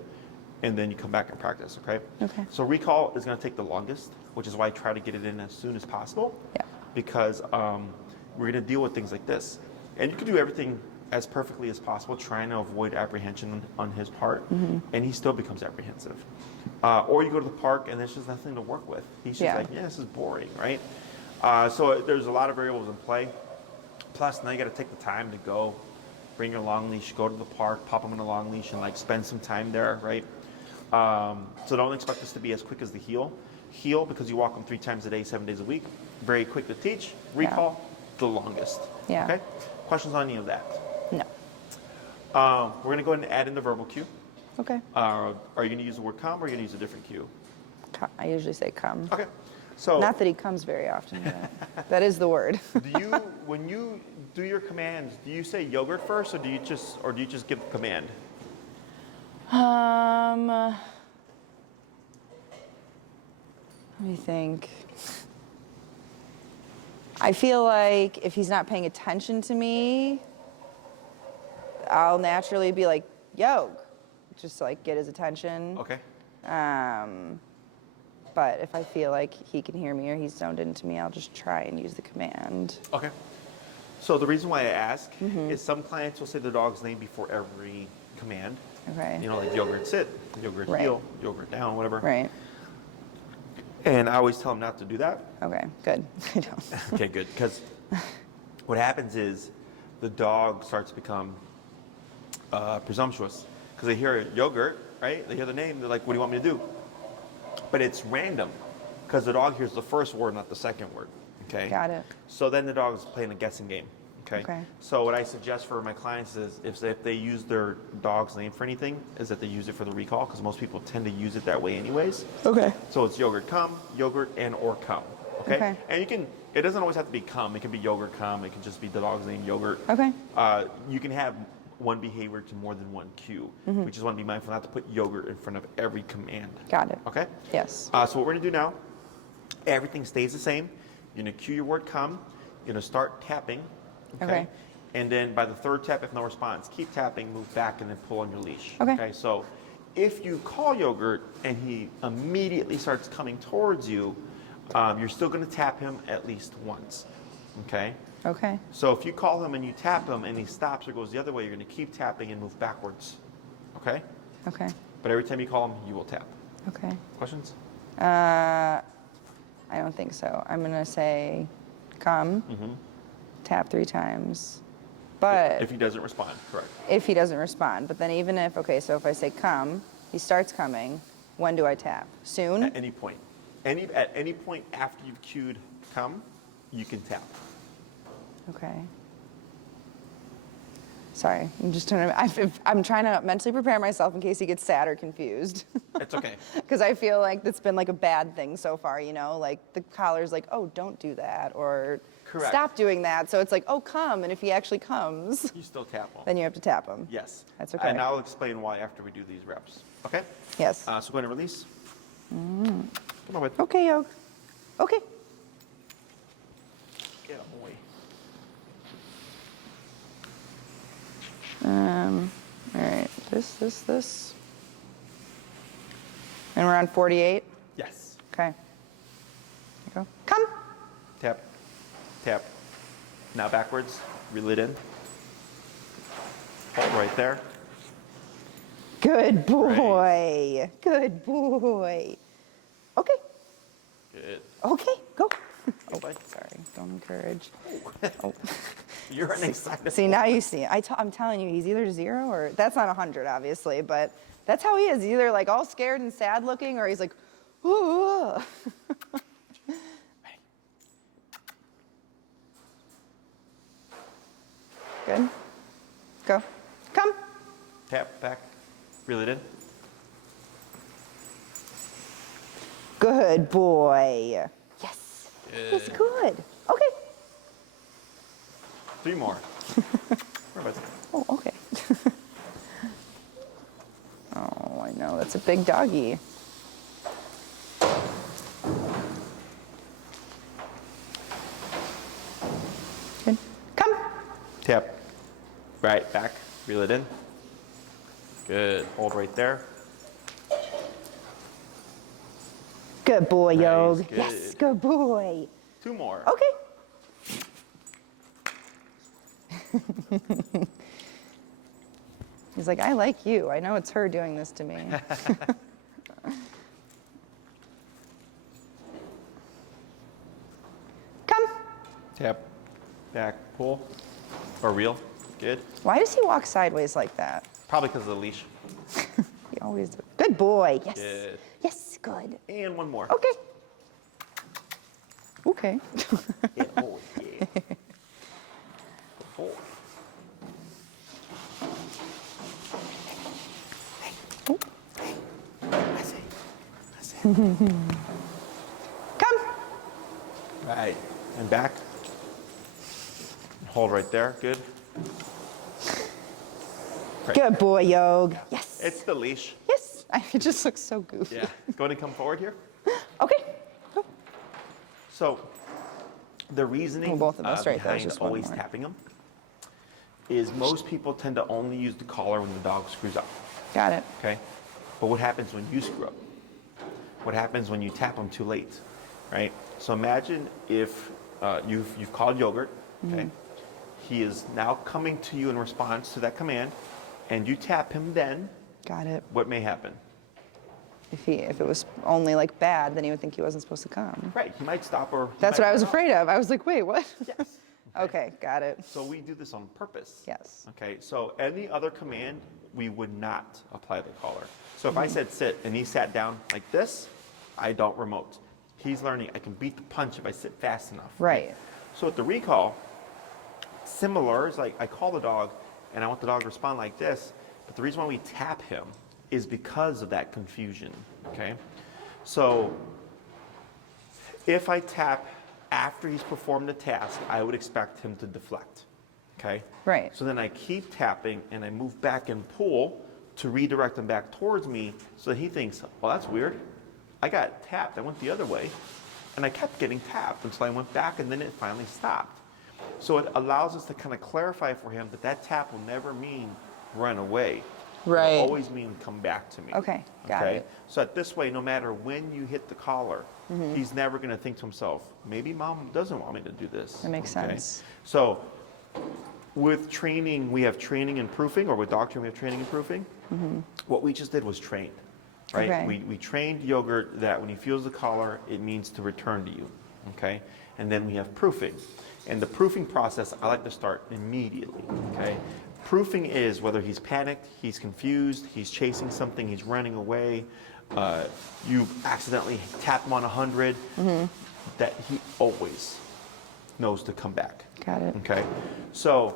and then you come back and practice, okay? Okay. So recall is gonna take the longest, which is why I try to get it in as soon as possible. Yeah. Because we're gonna deal with things like this. And you can do everything as perfectly as possible, trying to avoid apprehension on his part, and he still becomes apprehensive. Or you go to the park and there's just nothing to work with. He's just like, yeah, this is boring, right? So there's a lot of variables in play. Plus, now you got to take the time to go, bring your long leash, go to the park, pop him in a long leash, and like spend some time there, right? So don't expect this to be as quick as the heel. Heel, because you walk them 3 times a day, 7 days a week. Very quick to teach. Recall, the longest. Yeah. Okay. Questions on any of that? No. We're going to go ahead and add in the verbal cue. Okay. Are you going to use the word come or are you going to use a different cue? I usually say come. Okay. So Not that he comes very often, but that is the word. when you do your commands, do you say yogurt first or do you just give the command? Let me think. I feel like if he's not paying attention to me, I'll naturally be like, yo, just like get his attention. Okay. But if I feel like he can hear me or he's zoned into me, I'll just try and use the command. Okay. So the reason why I ask is some clients will say the dog's name before every command. Okay. You know, like yogurt sit, yogurt Right. heel, yogurt down, whatever. Right. And I always tell them not to do that. Okay, good. I don't. Okay, good. Because what happens is the dog starts to become presumptuous because they hear yogurt, right? They hear the name. They're like, what do you want me to do? But it's random because the dog hears the first word, not the second word. Okay. Got it. So then the dog is playing a guessing game. Okay. Okay. So what I suggest for my clients is if they use their dog's name for anything, is that they use it for the recall because most people tend to use it that way anyways. Okay. So it's yogurt come, yogurt and or come. Okay. Okay. And you can. It doesn't always have to be come. It can be yogurt come. It can just be the dog's name yogurt. Okay. You can have one behavior to more than one cue. We just want to be mindful not to put yogurt in front of every command. Got it. Okay. Yes. So what we're gonna do now, everything stays the same. You're gonna cue your word come. You're gonna start tapping. Okay. And then by the third tap, if no response, keep tapping, move back, and then pull on your leash. Okay. So if you call yogurt and he immediately starts coming towards you, you're still gonna tap him at least once. Okay. Okay. So if you call him and you tap him and he stops or goes the other way, you're going to keep tapping and move backwards. Okay? Okay. But every time you call him, you will tap. Okay. Questions? I don't think so. I'm gonna say come, tap 3 times. But If he doesn't respond, correct. if he doesn't respond, but then even if, okay, so if I say come, he starts coming, when do I tap? Soon? At any point. At any point after you've cued come, you can tap. Okay. Sorry, I'm just trying to, I'm trying to mentally prepare myself in case he gets sad or confused. It's okay. Because I feel like it's been like a bad thing so far, like the collar's like, oh, don't do that, or Correct. stop doing that. So it's like, oh, come, and if he actually comes, You still tap them. then you have to tap him. Yes. That's okay. And I'll explain why after we do these reps. Okay? Yes. So go ahead and release. Come on, with. Okay, Yoke. Okay. Get away. All right, this. And we're on 48? Yes. Okay. Here you go. Come. Tap. Tap. Now backwards. Reel it in. Hold right there. Good boy. Good boy. Okay. Good. Okay, go. Good boy. Sorry, don't encourage. Oh. You're an excited. See, now you see. I'm telling you, he's either 0 or, that's not 100, obviously, but that's how he is. He's either like all scared and sad looking, or he's like, ooh. Good. Go. Come. Tap back. Reel it in. Good boy. Yes. He's good. Okay. 3 more. Where was it? Oh, okay. Oh, I know. That's a big doggy. Good. Come. Tap. Right, back. Reel it in. Good. Hold right there. Good boy, Nice, Yog. good. Yes, good boy. 2 more. Okay. He's like, I like you. I know it's her doing this to me. Come. Tap. Back. Pull. Or reel. Good. Why does he walk sideways like that? Probably because of the leash. He always does. Good boy. Yes. Good. Yes, good. And 1 more. Okay. Okay. Yeah. Oh, yeah. Oh. I see. Come. Right. And back. Hold right there. Good. Right. Good boy, Yog. Yes. It's the leash. Yes. It just looks so goofy. Yeah. Go ahead and come forward here. Okay. Go. So, the reasoning Well, both of us, right, that was behind just one always more. tapping them is most people tend to only use the collar when the dog screws up. Got it. Okay? But what happens when you screw up? What happens when you tap them too late? Right? So imagine if you've called Yogurt, okay? Mm-hmm. He is now coming to you in response to that command, and you tap him then, Got it. what may happen? If it was only like bad, then he would think he wasn't supposed to come. Right, he might stop or... he That's might what I was run off. afraid of. I was like, wait, what? Yes. Okay, got it. So we do this on purpose. Yes. Okay, so any other command, we would not apply the collar. So if I said sit and he sat down like this, I don't remote. He's learning I can beat the punch if I sit fast enough. Right. So with the recall, similar is like I call the dog and I want the dog to respond like this, but the reason why we tap him is because of that confusion. Okay? So if I tap after he's performed the task, I would expect him to deflect. Okay? Right. So then I keep tapping and I move back and pull to redirect him back towards me so that he thinks, well, that's weird. I got tapped. I went the other way. And I kept getting tapped until I went back and then it finally stopped. So it allows us to kind of clarify for him that that tap will never mean run away. Right. It'll always mean come back to me. Okay, got it. So at this way, no matter when you hit the collar, Mm-hmm. he's never going to think to himself, maybe mom doesn't want me to do this. That makes sense. So with training, we have training and proofing, or with doctrine, we have training and proofing. What we just did was train, right? Mm-hmm. Okay. We trained Yogurt that when he feels the collar, it means to return to you, okay? And then we have proofing. And the proofing process, I like to start immediately, okay? Proofing is whether he's panicked, he's confused, he's chasing something, he's running away, you accidentally tap him on 100, that he always knows to come back. Got it. Okay, so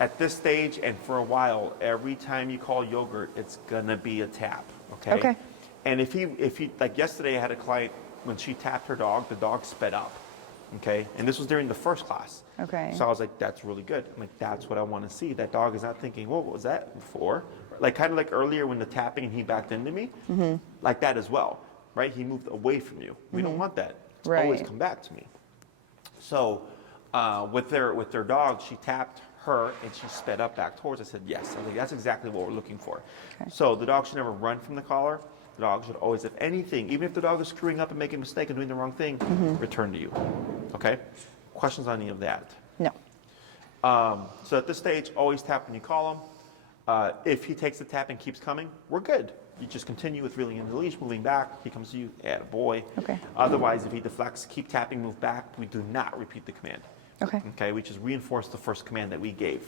At this stage and for a while, every time you call Yogurt, it's gonna be a tap, okay? Okay. And if he, like yesterday I had a client, when she tapped her dog, the dog sped up, okay? And this was during the first class. Okay. So I was like, that's really good. I'm like, that's what I wanna see. That dog is not thinking, what was that for? Like kind of like earlier when the tapping and he backed into me, like that as well, right? He moved away from you. We don't want that. It's always Right. come back to me. So with their dog, she tapped her and she sped up back towards. I said, yes. I was like, that's exactly what we're looking for. Okay. So the dog should never run from the collar. The dog should always, if anything, even if the dog is screwing up and making a mistake and doing the wrong thing, return to you. Okay? Questions on any of that? No. So at this stage, always tap when you call him. If he takes the tap and keeps coming, we're good. You just continue with reeling in the leash, moving back. He comes to you, add a boy. Okay. Otherwise, if he deflects, keep tapping, move back. We do not repeat the command. Okay. Okay, we just reinforce the first command that we gave.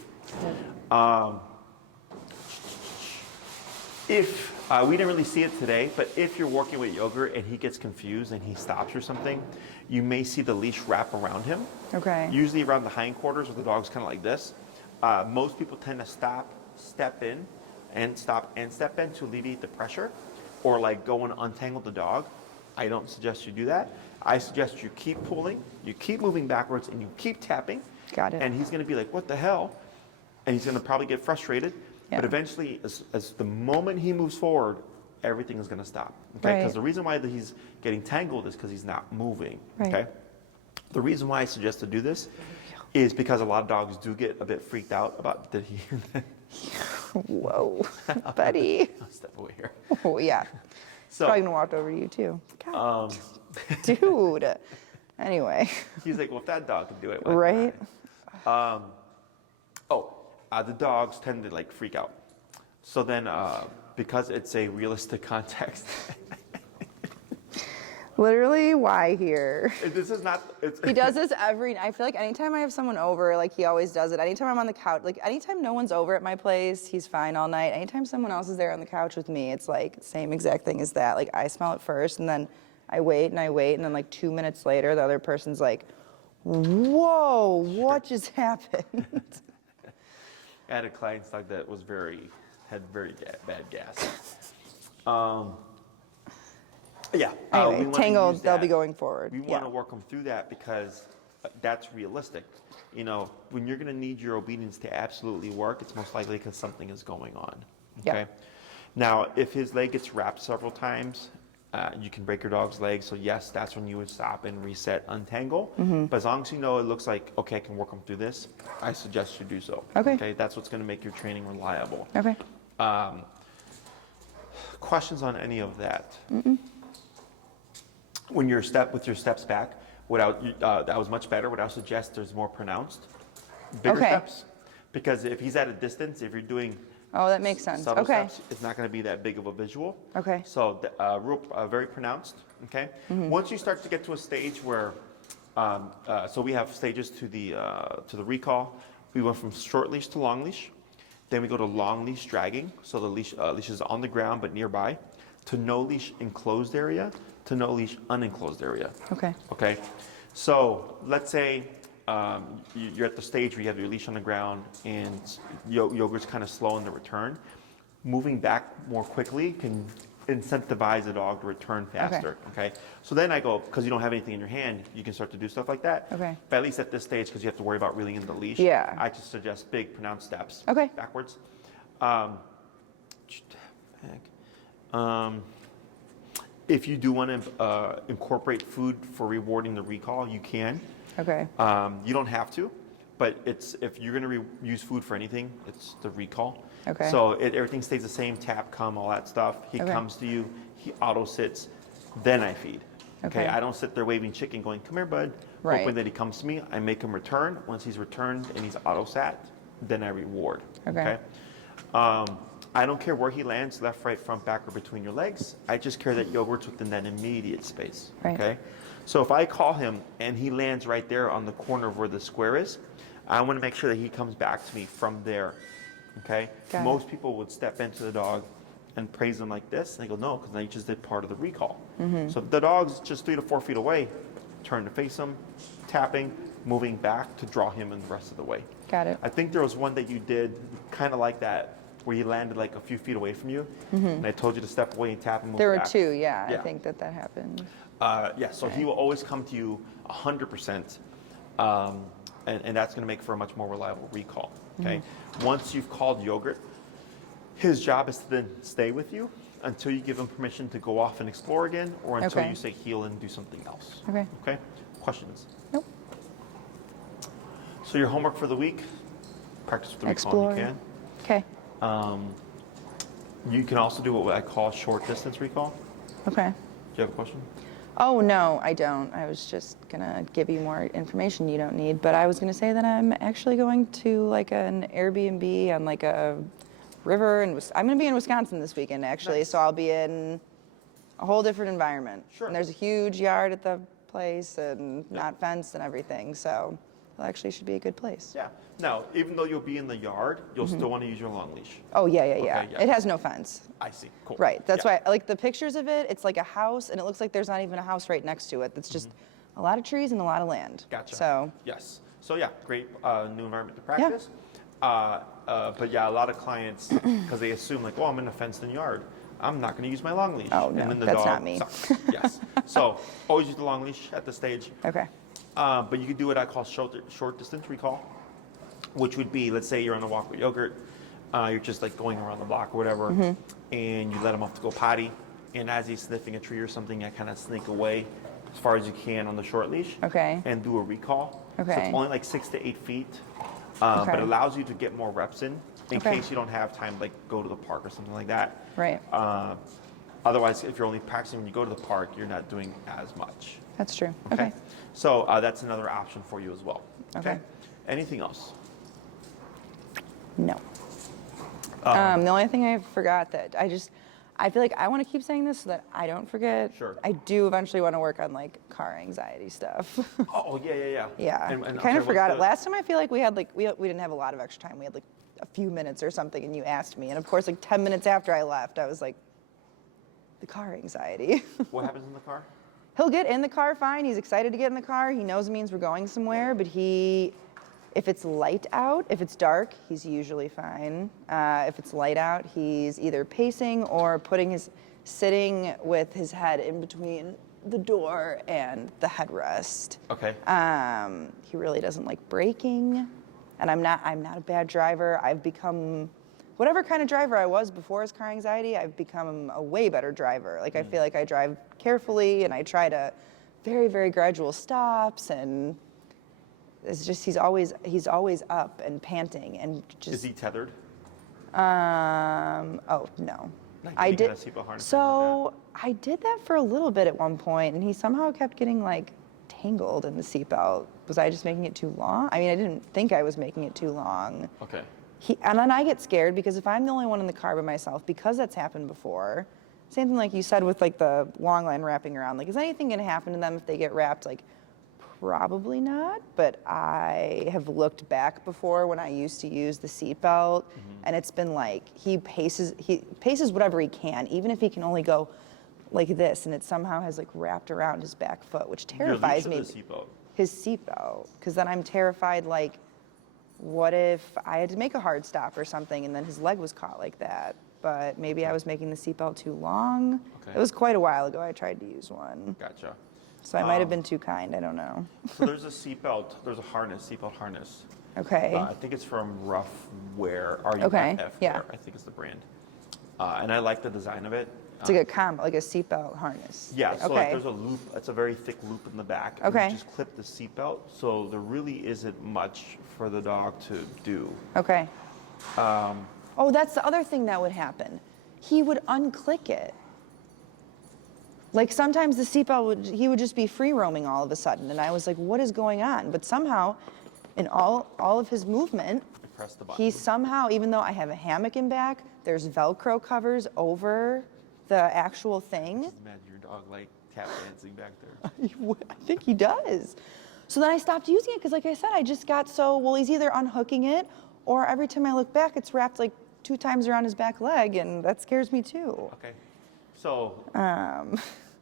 If we didn't really see it today, but if you're working with Yogurt and he gets confused and he stops or something, you may see the leash wrap around him. Okay. Usually around the hindquarters, where the dog's kind of like this. Most people tend to stop, step in, and stop and step in to alleviate the pressure, or like go and untangle the dog. I don't suggest you do that. I suggest you keep pulling, you keep moving backwards, and you keep tapping. Got it. And he's going to be like, what the hell? And he's going to probably get frustrated. Yeah. But eventually, as the moment he moves forward, everything is going to stop. Okay? Because Right. the reason why he's getting tangled is because he's not moving. Right. Okay? The reason why I suggest to do this is because a lot of dogs do get a bit freaked out about that he. Whoa, buddy. I'll step away here. Oh, yeah. So Probably gonna walk over to you too. God, dude. Anyway, he's like, well, if that dog can do it, why right? can't I? The dogs tend to like freak out. So then, because it's a realistic context, Literally, why here? this is not. He does this I feel like anytime I have someone over, like he always does it. Anytime I'm on the couch, like anytime no one's over at my place, he's fine all night. Anytime someone else is there on the couch with me, it's like same exact thing as that. Like I smell it first and then I wait, and then like 2 minutes later, the other person's like, whoa, what just happened? I had a client's dog that was had very bad gas. Yeah. Anyway, we wanna tangled, use they'll that. be going forward. We Yeah. want to work them through that because that's realistic. You know, when you're going to need your obedience to absolutely work, it's most likely because something is going on. Okay. Yeah. Now, if his leg gets wrapped several times, you can break your dog's leg. So yes, that's when you would stop and reset, untangle. But as long as you know it looks like, okay, I can work them through this, I suggest you do so. Okay. That's what's going to make your training reliable. Okay. Questions on any of that? When you're with your steps back, that was much better. What I would suggest there's more pronounced, bigger Okay. steps, because if he's at a distance, if you're doing Oh, that makes sense. subtle Okay. steps, it's not going to be that big of a visual. Okay. So very pronounced. Okay. Once you start to get to a stage where, so we have stages to the recall. We went from short leash to long leash, then we go to long leash dragging. So the leash is on the ground but nearby, to no leash enclosed area, to no leash unenclosed area. Okay. Okay, so let's say you're at the stage where you have your leash on the ground and Yogurt's kind of slow in the return. Moving back more quickly can incentivize the dog to return faster. Okay. So then I go, because you don't have anything in your hand, you can start to do stuff like that. Okay. But at least at this stage, because you have to worry about reeling in the leash, Yeah. I just suggest big, pronounced steps. Okay. Backwards. If you do want to incorporate food for rewarding the recall, you can. Okay. You don't have to, but if you're going to use food for anything, it's the recall. Okay. So everything stays the same, tap, come, all that stuff. He Okay. comes to you, he auto sits, then I feed. Okay. I don't sit there waving chicken going, come here, bud. Right. Hoping that he comes to me. I make him return. Once he's returned and he's auto sat, then I reward. Okay. I don't care where he lands, left, right, front, back, or between your legs. I just care that Yogurt's within that immediate space. Right. Okay. So if I call him and he lands right there on the corner of where the square is, I want to make sure that he comes back to me from there. Okay. Got it. Most people would step into the dog and praise him like this, and they go, no, because now you just did part of the recall. So if the dog's just 3 to 4 feet away, turn to face him, tapping, moving back to draw him in the rest of the way. Got it. I think there was one that you did kind of like that, where he landed like a few feet away from you, and I told you to step away and tap and move There were back. two, yeah. I Yeah. think that happened. Yeah, so he will always come to you 100%, and that's going to make for a much more reliable recall. Okay. Once you've called Yogurt, his job is to then stay with you until you give him permission to go off and explore again, or until Okay. you say heal and do something else. Okay. Okay. Questions? Nope. So your homework for the week: practice with the recall Explore. when you can. Okay. You can also do what I call short distance recall. Okay. Do you have a question? Oh, no, I don't. I was just going to give you more information you don't need. But I was going to say that I'm actually going to like an Airbnb on like a river. And I'm going to be in Wisconsin this weekend, actually. Nice. So I'll be in a whole different environment. Sure. And there's a huge yard at the place and not fenced and everything. So it actually should be a good place. Yeah. Now, even though you'll be in the yard, you'll still want to use your long leash. Oh, yeah. Okay, yeah. It has no fence. I see. Cool. Right. That's Yeah. why, like the pictures of it, it's like a house, and it looks like there's not even a house right next to it. That's just a lot of trees and a lot of land. Gotcha. So, Yes. So yeah, great new environment to practice. But yeah, a lot of clients, because they assume like, well, I'm in a fenced-in yard, I'm not going to use my long leash. Oh, and no, then the that's dog not me. sucks. Yes. So always use the long leash at the stage. okay. But you could do what I call short distance recall, which would be, let's say you're on a walk with Yogurt, you're just like going around the block or whatever, and you let him off to go potty, and as he's sniffing a tree or something, you kind of sneak away as far as you can on the short leash, Okay. and do a recall. So Okay. it's only like 6 to 8 feet, Okay. but it allows you to get more reps in Okay. case you don't have time, like go to the park or something like that. Right. Otherwise, if you're only practicing when you go to the park, you're not doing as much. That's true. Okay. So that's another option for you as well. Okay. Anything else? No. The only thing I forgot that I feel like I want to keep saying this so that I don't forget. Sure. I do eventually want to work on like car anxiety stuff. Oh, yeah. Yeah. And I I'm kind sorry, of forgot what's it. the- Last time I feel like we had like, we didn't have a lot of extra time. We had like a few minutes or something and you asked me. And of course, like 10 minutes after I left, I was like, the car anxiety. What happens in the car? He'll get in the car fine. He's excited to get in the car. He knows it means we're going somewhere, but if it's light out, if it's dark, he's usually fine. If it's light out, he's either pacing or sitting with his head in between the door and the headrest. Okay. He really doesn't like braking, and I'm not a bad driver. I've become whatever kind of driver I was before his car anxiety. I've become a way better driver. Like I feel like I drive carefully and I try to very, very gradual stops, and it's just he's always up and panting and just. Is he tethered? Oh no. Like, I you did. got a seatbelt harness or So I did that for a little bit at one point, and he somehow kept getting like tangled in the seatbelt. Was I just making it too long? I mean, I didn't think I was making it too long. Okay. And then I get scared because if I'm the only one in the car by myself, because that's happened before, same thing like you said with like the long line wrapping around. Like, is anything going to happen to them if they get wrapped? Like, probably not. But I have looked back before when I used to use the seatbelt, and it's been like he paces whatever he can, even if he can only go like this, and it somehow has like wrapped around his back foot, which terrifies me. Your leash or the seatbelt? His seatbelt, because then I'm terrified, like, what if I had to make a hard stop or something and then his leg was caught like that? But maybe I was making the seatbelt too long. Okay. It was quite a while ago I tried to use one. Gotcha. So I might have been too kind, I don't know. So there's a seatbelt, there's a seatbelt harness. Okay. I think it's from Rough Wear, RUFF Okay, Wear, yeah. I think is the brand. And I like the design of it. It's like a combo, like a seatbelt harness. Yeah, so Okay. like there's a loop, it's a very thick loop in the back. and Okay. You just clip the seatbelt, so there really isn't much for the dog to do. Okay. Oh, that's the other thing that would happen. He would unclick it. Like sometimes the seatbelt he would just be free roaming all of a sudden, and I was like, what is going on? But somehow, in all of his movement, I press the button. he somehow, even though I have a hammock in back, there's Velcro covers over the actual thing. Just imagine your dog like tap dancing back there. I think he does. So then I stopped using it because, like I said, I just got so, well, he's either unhooking it or every time I look back, it's wrapped like 2 times around his back leg, and that scares me too. Okay, so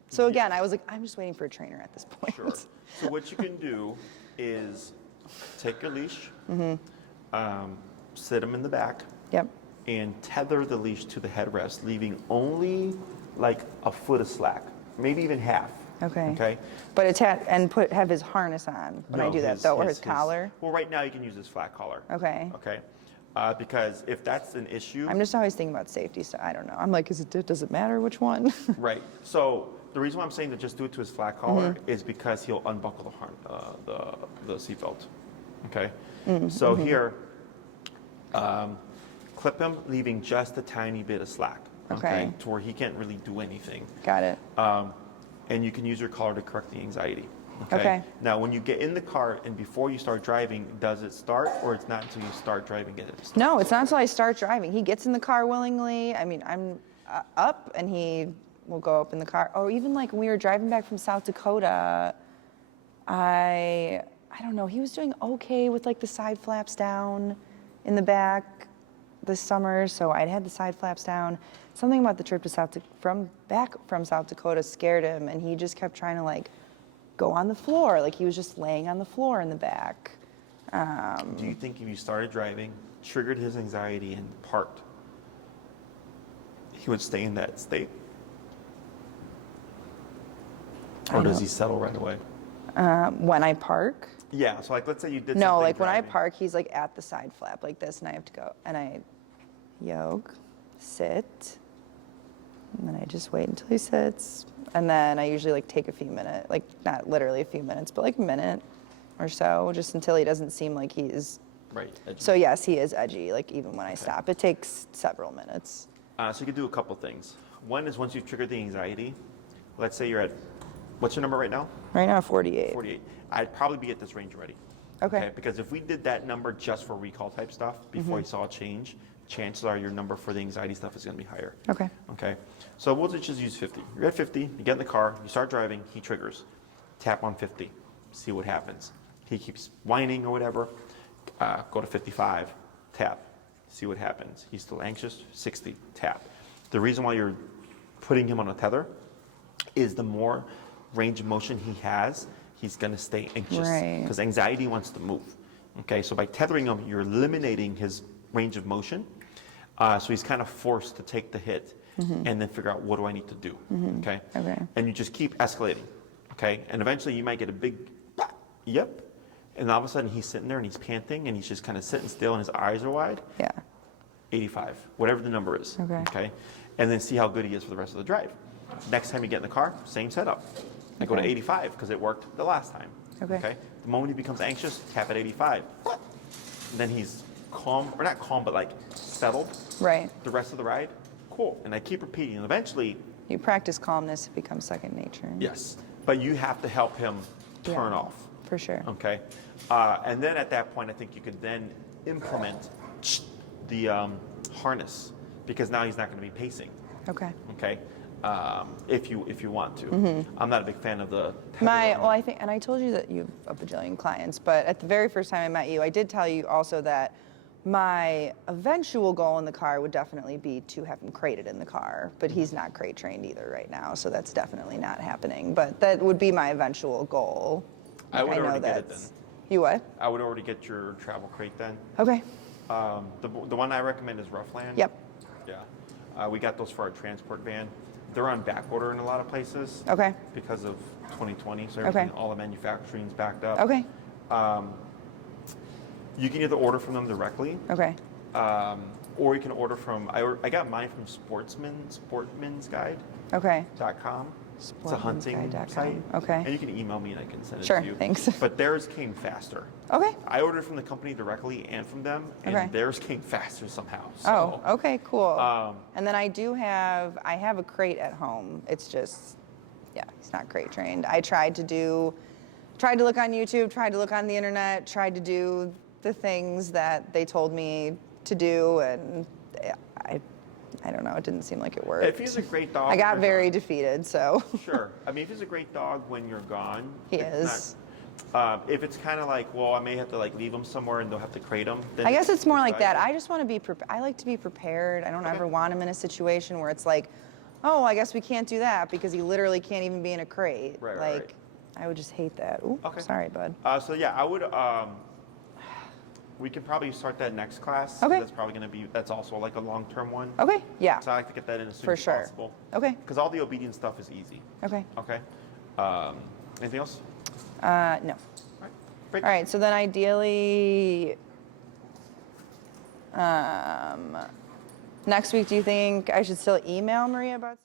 So again, I was like, I'm just waiting for a trainer at this point. sure. So what you can do is take your leash, sit him in the back, Yep. and tether the leash to the headrest, leaving only like a foot of slack, maybe even half. Okay. Okay. But have his harness on when I No, do that though, or his collar. Well, right now you can use his flat collar. Okay. Okay. Because if that's an issue, I'm just always thinking about safety, so I don't know. I'm like, does it matter which one? right. So the reason why I'm saying to just do it to his flat collar is because he'll unbuckle the seatbelt. Okay. So here, clip him, leaving just a tiny bit of slack. Okay. To where he can't really do anything. Got it. And you can use your collar to correct the anxiety. Okay. Now, when you get in the car and before you start driving, does it start, or it's not until you start driving it starts? No, it's not until I start driving. He gets in the car willingly. I mean, I'm up, and he will go up in the car. Or even like when we were driving back from South Dakota, I don't know. He was doing okay with like the side flaps down in the back this summer, so I'd had the side flaps down. Something about the trip to back from South Dakota scared him, and he just kept trying to like go on the floor, like he was just laying on the floor in the back. Do you think if you started driving, triggered his anxiety, and parked, he would stay in that state? Or does he settle right away? When I park? Yeah, so like let's say you did No, something like when I driving. park, he's like at the side flap like this, and I have to go, and I yoke, sit, and then I just wait until he sits, and then I usually like take a few minutes, like not literally a few minutes, but like a minute or so, just until he doesn't seem like he's. Right. Edgy. So yes, he is edgy, like even when I stop. It takes several minutes. So you can do a couple things. One is once you've triggered the anxiety, let's say you're at, what's your number right now? Right now, 48. 48. I'd probably be at this range already. Okay. Because if we did that number just for recall type stuff before you saw a change, chances are your number for the anxiety stuff is going to be higher. Okay. Okay. So we'll just use 50. You're at 50, you get in the car, you start driving, he triggers. Tap on 50, see what happens. He keeps whining or whatever, go to 55, tap, see what happens. He's still anxious, 60, tap. The reason why you're putting him on a tether is the more range of motion he has, he's going to stay anxious. Right. Because anxiety wants to move. Okay, so by tethering him, you're eliminating his range of motion. So he's kind of forced to take the hit and then figure out what do I need to do. Okay? Okay. And you just keep escalating. Okay? And eventually you might get a big, yep. And all of a sudden he's sitting there and he's panting and he's just kind of sitting still and his eyes are wide. Yeah. 85, whatever the number is. Okay. And then see how good he is for the rest of the drive. Next time you get in the car, same setup. I go to Okay. 85 because it worked the last time. Okay. The moment he becomes anxious, tap at 85. And then he's calm, or not calm, but like settled Right. the rest of the ride. Cool. And I keep repeating. And eventually, You practice calmness, it becomes second nature. yes. But you have to help him turn Yeah. off. For sure. Okay. And then at that point, I think you could then implement the harness because now he's not going to be pacing. Okay. Okay. If you want to. I'm not a big fan of the. I think, and I told you that you have a bajillion clients, but at the very first time I met you, I did tell you also that my eventual goal in the car would definitely be to have him crated in the car, but he's not crate trained either right now, so that's definitely not happening. But that would be my eventual goal. I would know already get it that's- then. You what? I would already get your travel crate then. Okay. The one I recommend is Roughland. Yep. Yeah. We got those for our transport van. They're on back order in a lot of places. Okay. Because of 2020, so Okay. everything, all the manufacturing's backed up. Okay. You can either order from them directly, Okay. or you can order from. I got mine from sportsmansguide.com. Okay. It's a hunting Sportsmansguide.com. site. Okay. And you can email me and I can send it Sure, to you. thanks. But theirs came faster. Okay. I ordered from the company directly and from them, and Okay. theirs came faster somehow. So, Oh, okay, cool. Um, And then I have a crate at home. It's just, yeah, he's not crate trained. I tried to look on YouTube, tried to look on the internet, tried to do the things that they told me to do, and I don't know, it didn't seem like it worked. If he's a great dog, I got you're very gone. defeated, so. Sure. I mean, if he's a great dog when you're gone, He it's is. not- if it's kind of like, well, I may have to like leave him somewhere and they'll have to crate him. Then I guess it's more like that. valuable. I just want to be I like to be prepared. I don't Okay. ever want him in a situation where it's like, oh, I guess we can't do that because he literally can't even be in a crate. Right, like, right. I would just hate that. Ooh, Okay. sorry, bud. So yeah, I would. We can probably start that next class. 'Cause Okay. That's probably going to be. That's also like a long-term one. Okay, yeah, So I like to get that in as soon for as sure. possible. Okay, Because all the obedience stuff is easy. okay. Okay. Anything else? No. All right. Great. All right, so then ideally, next week, do you think I should still email Maria about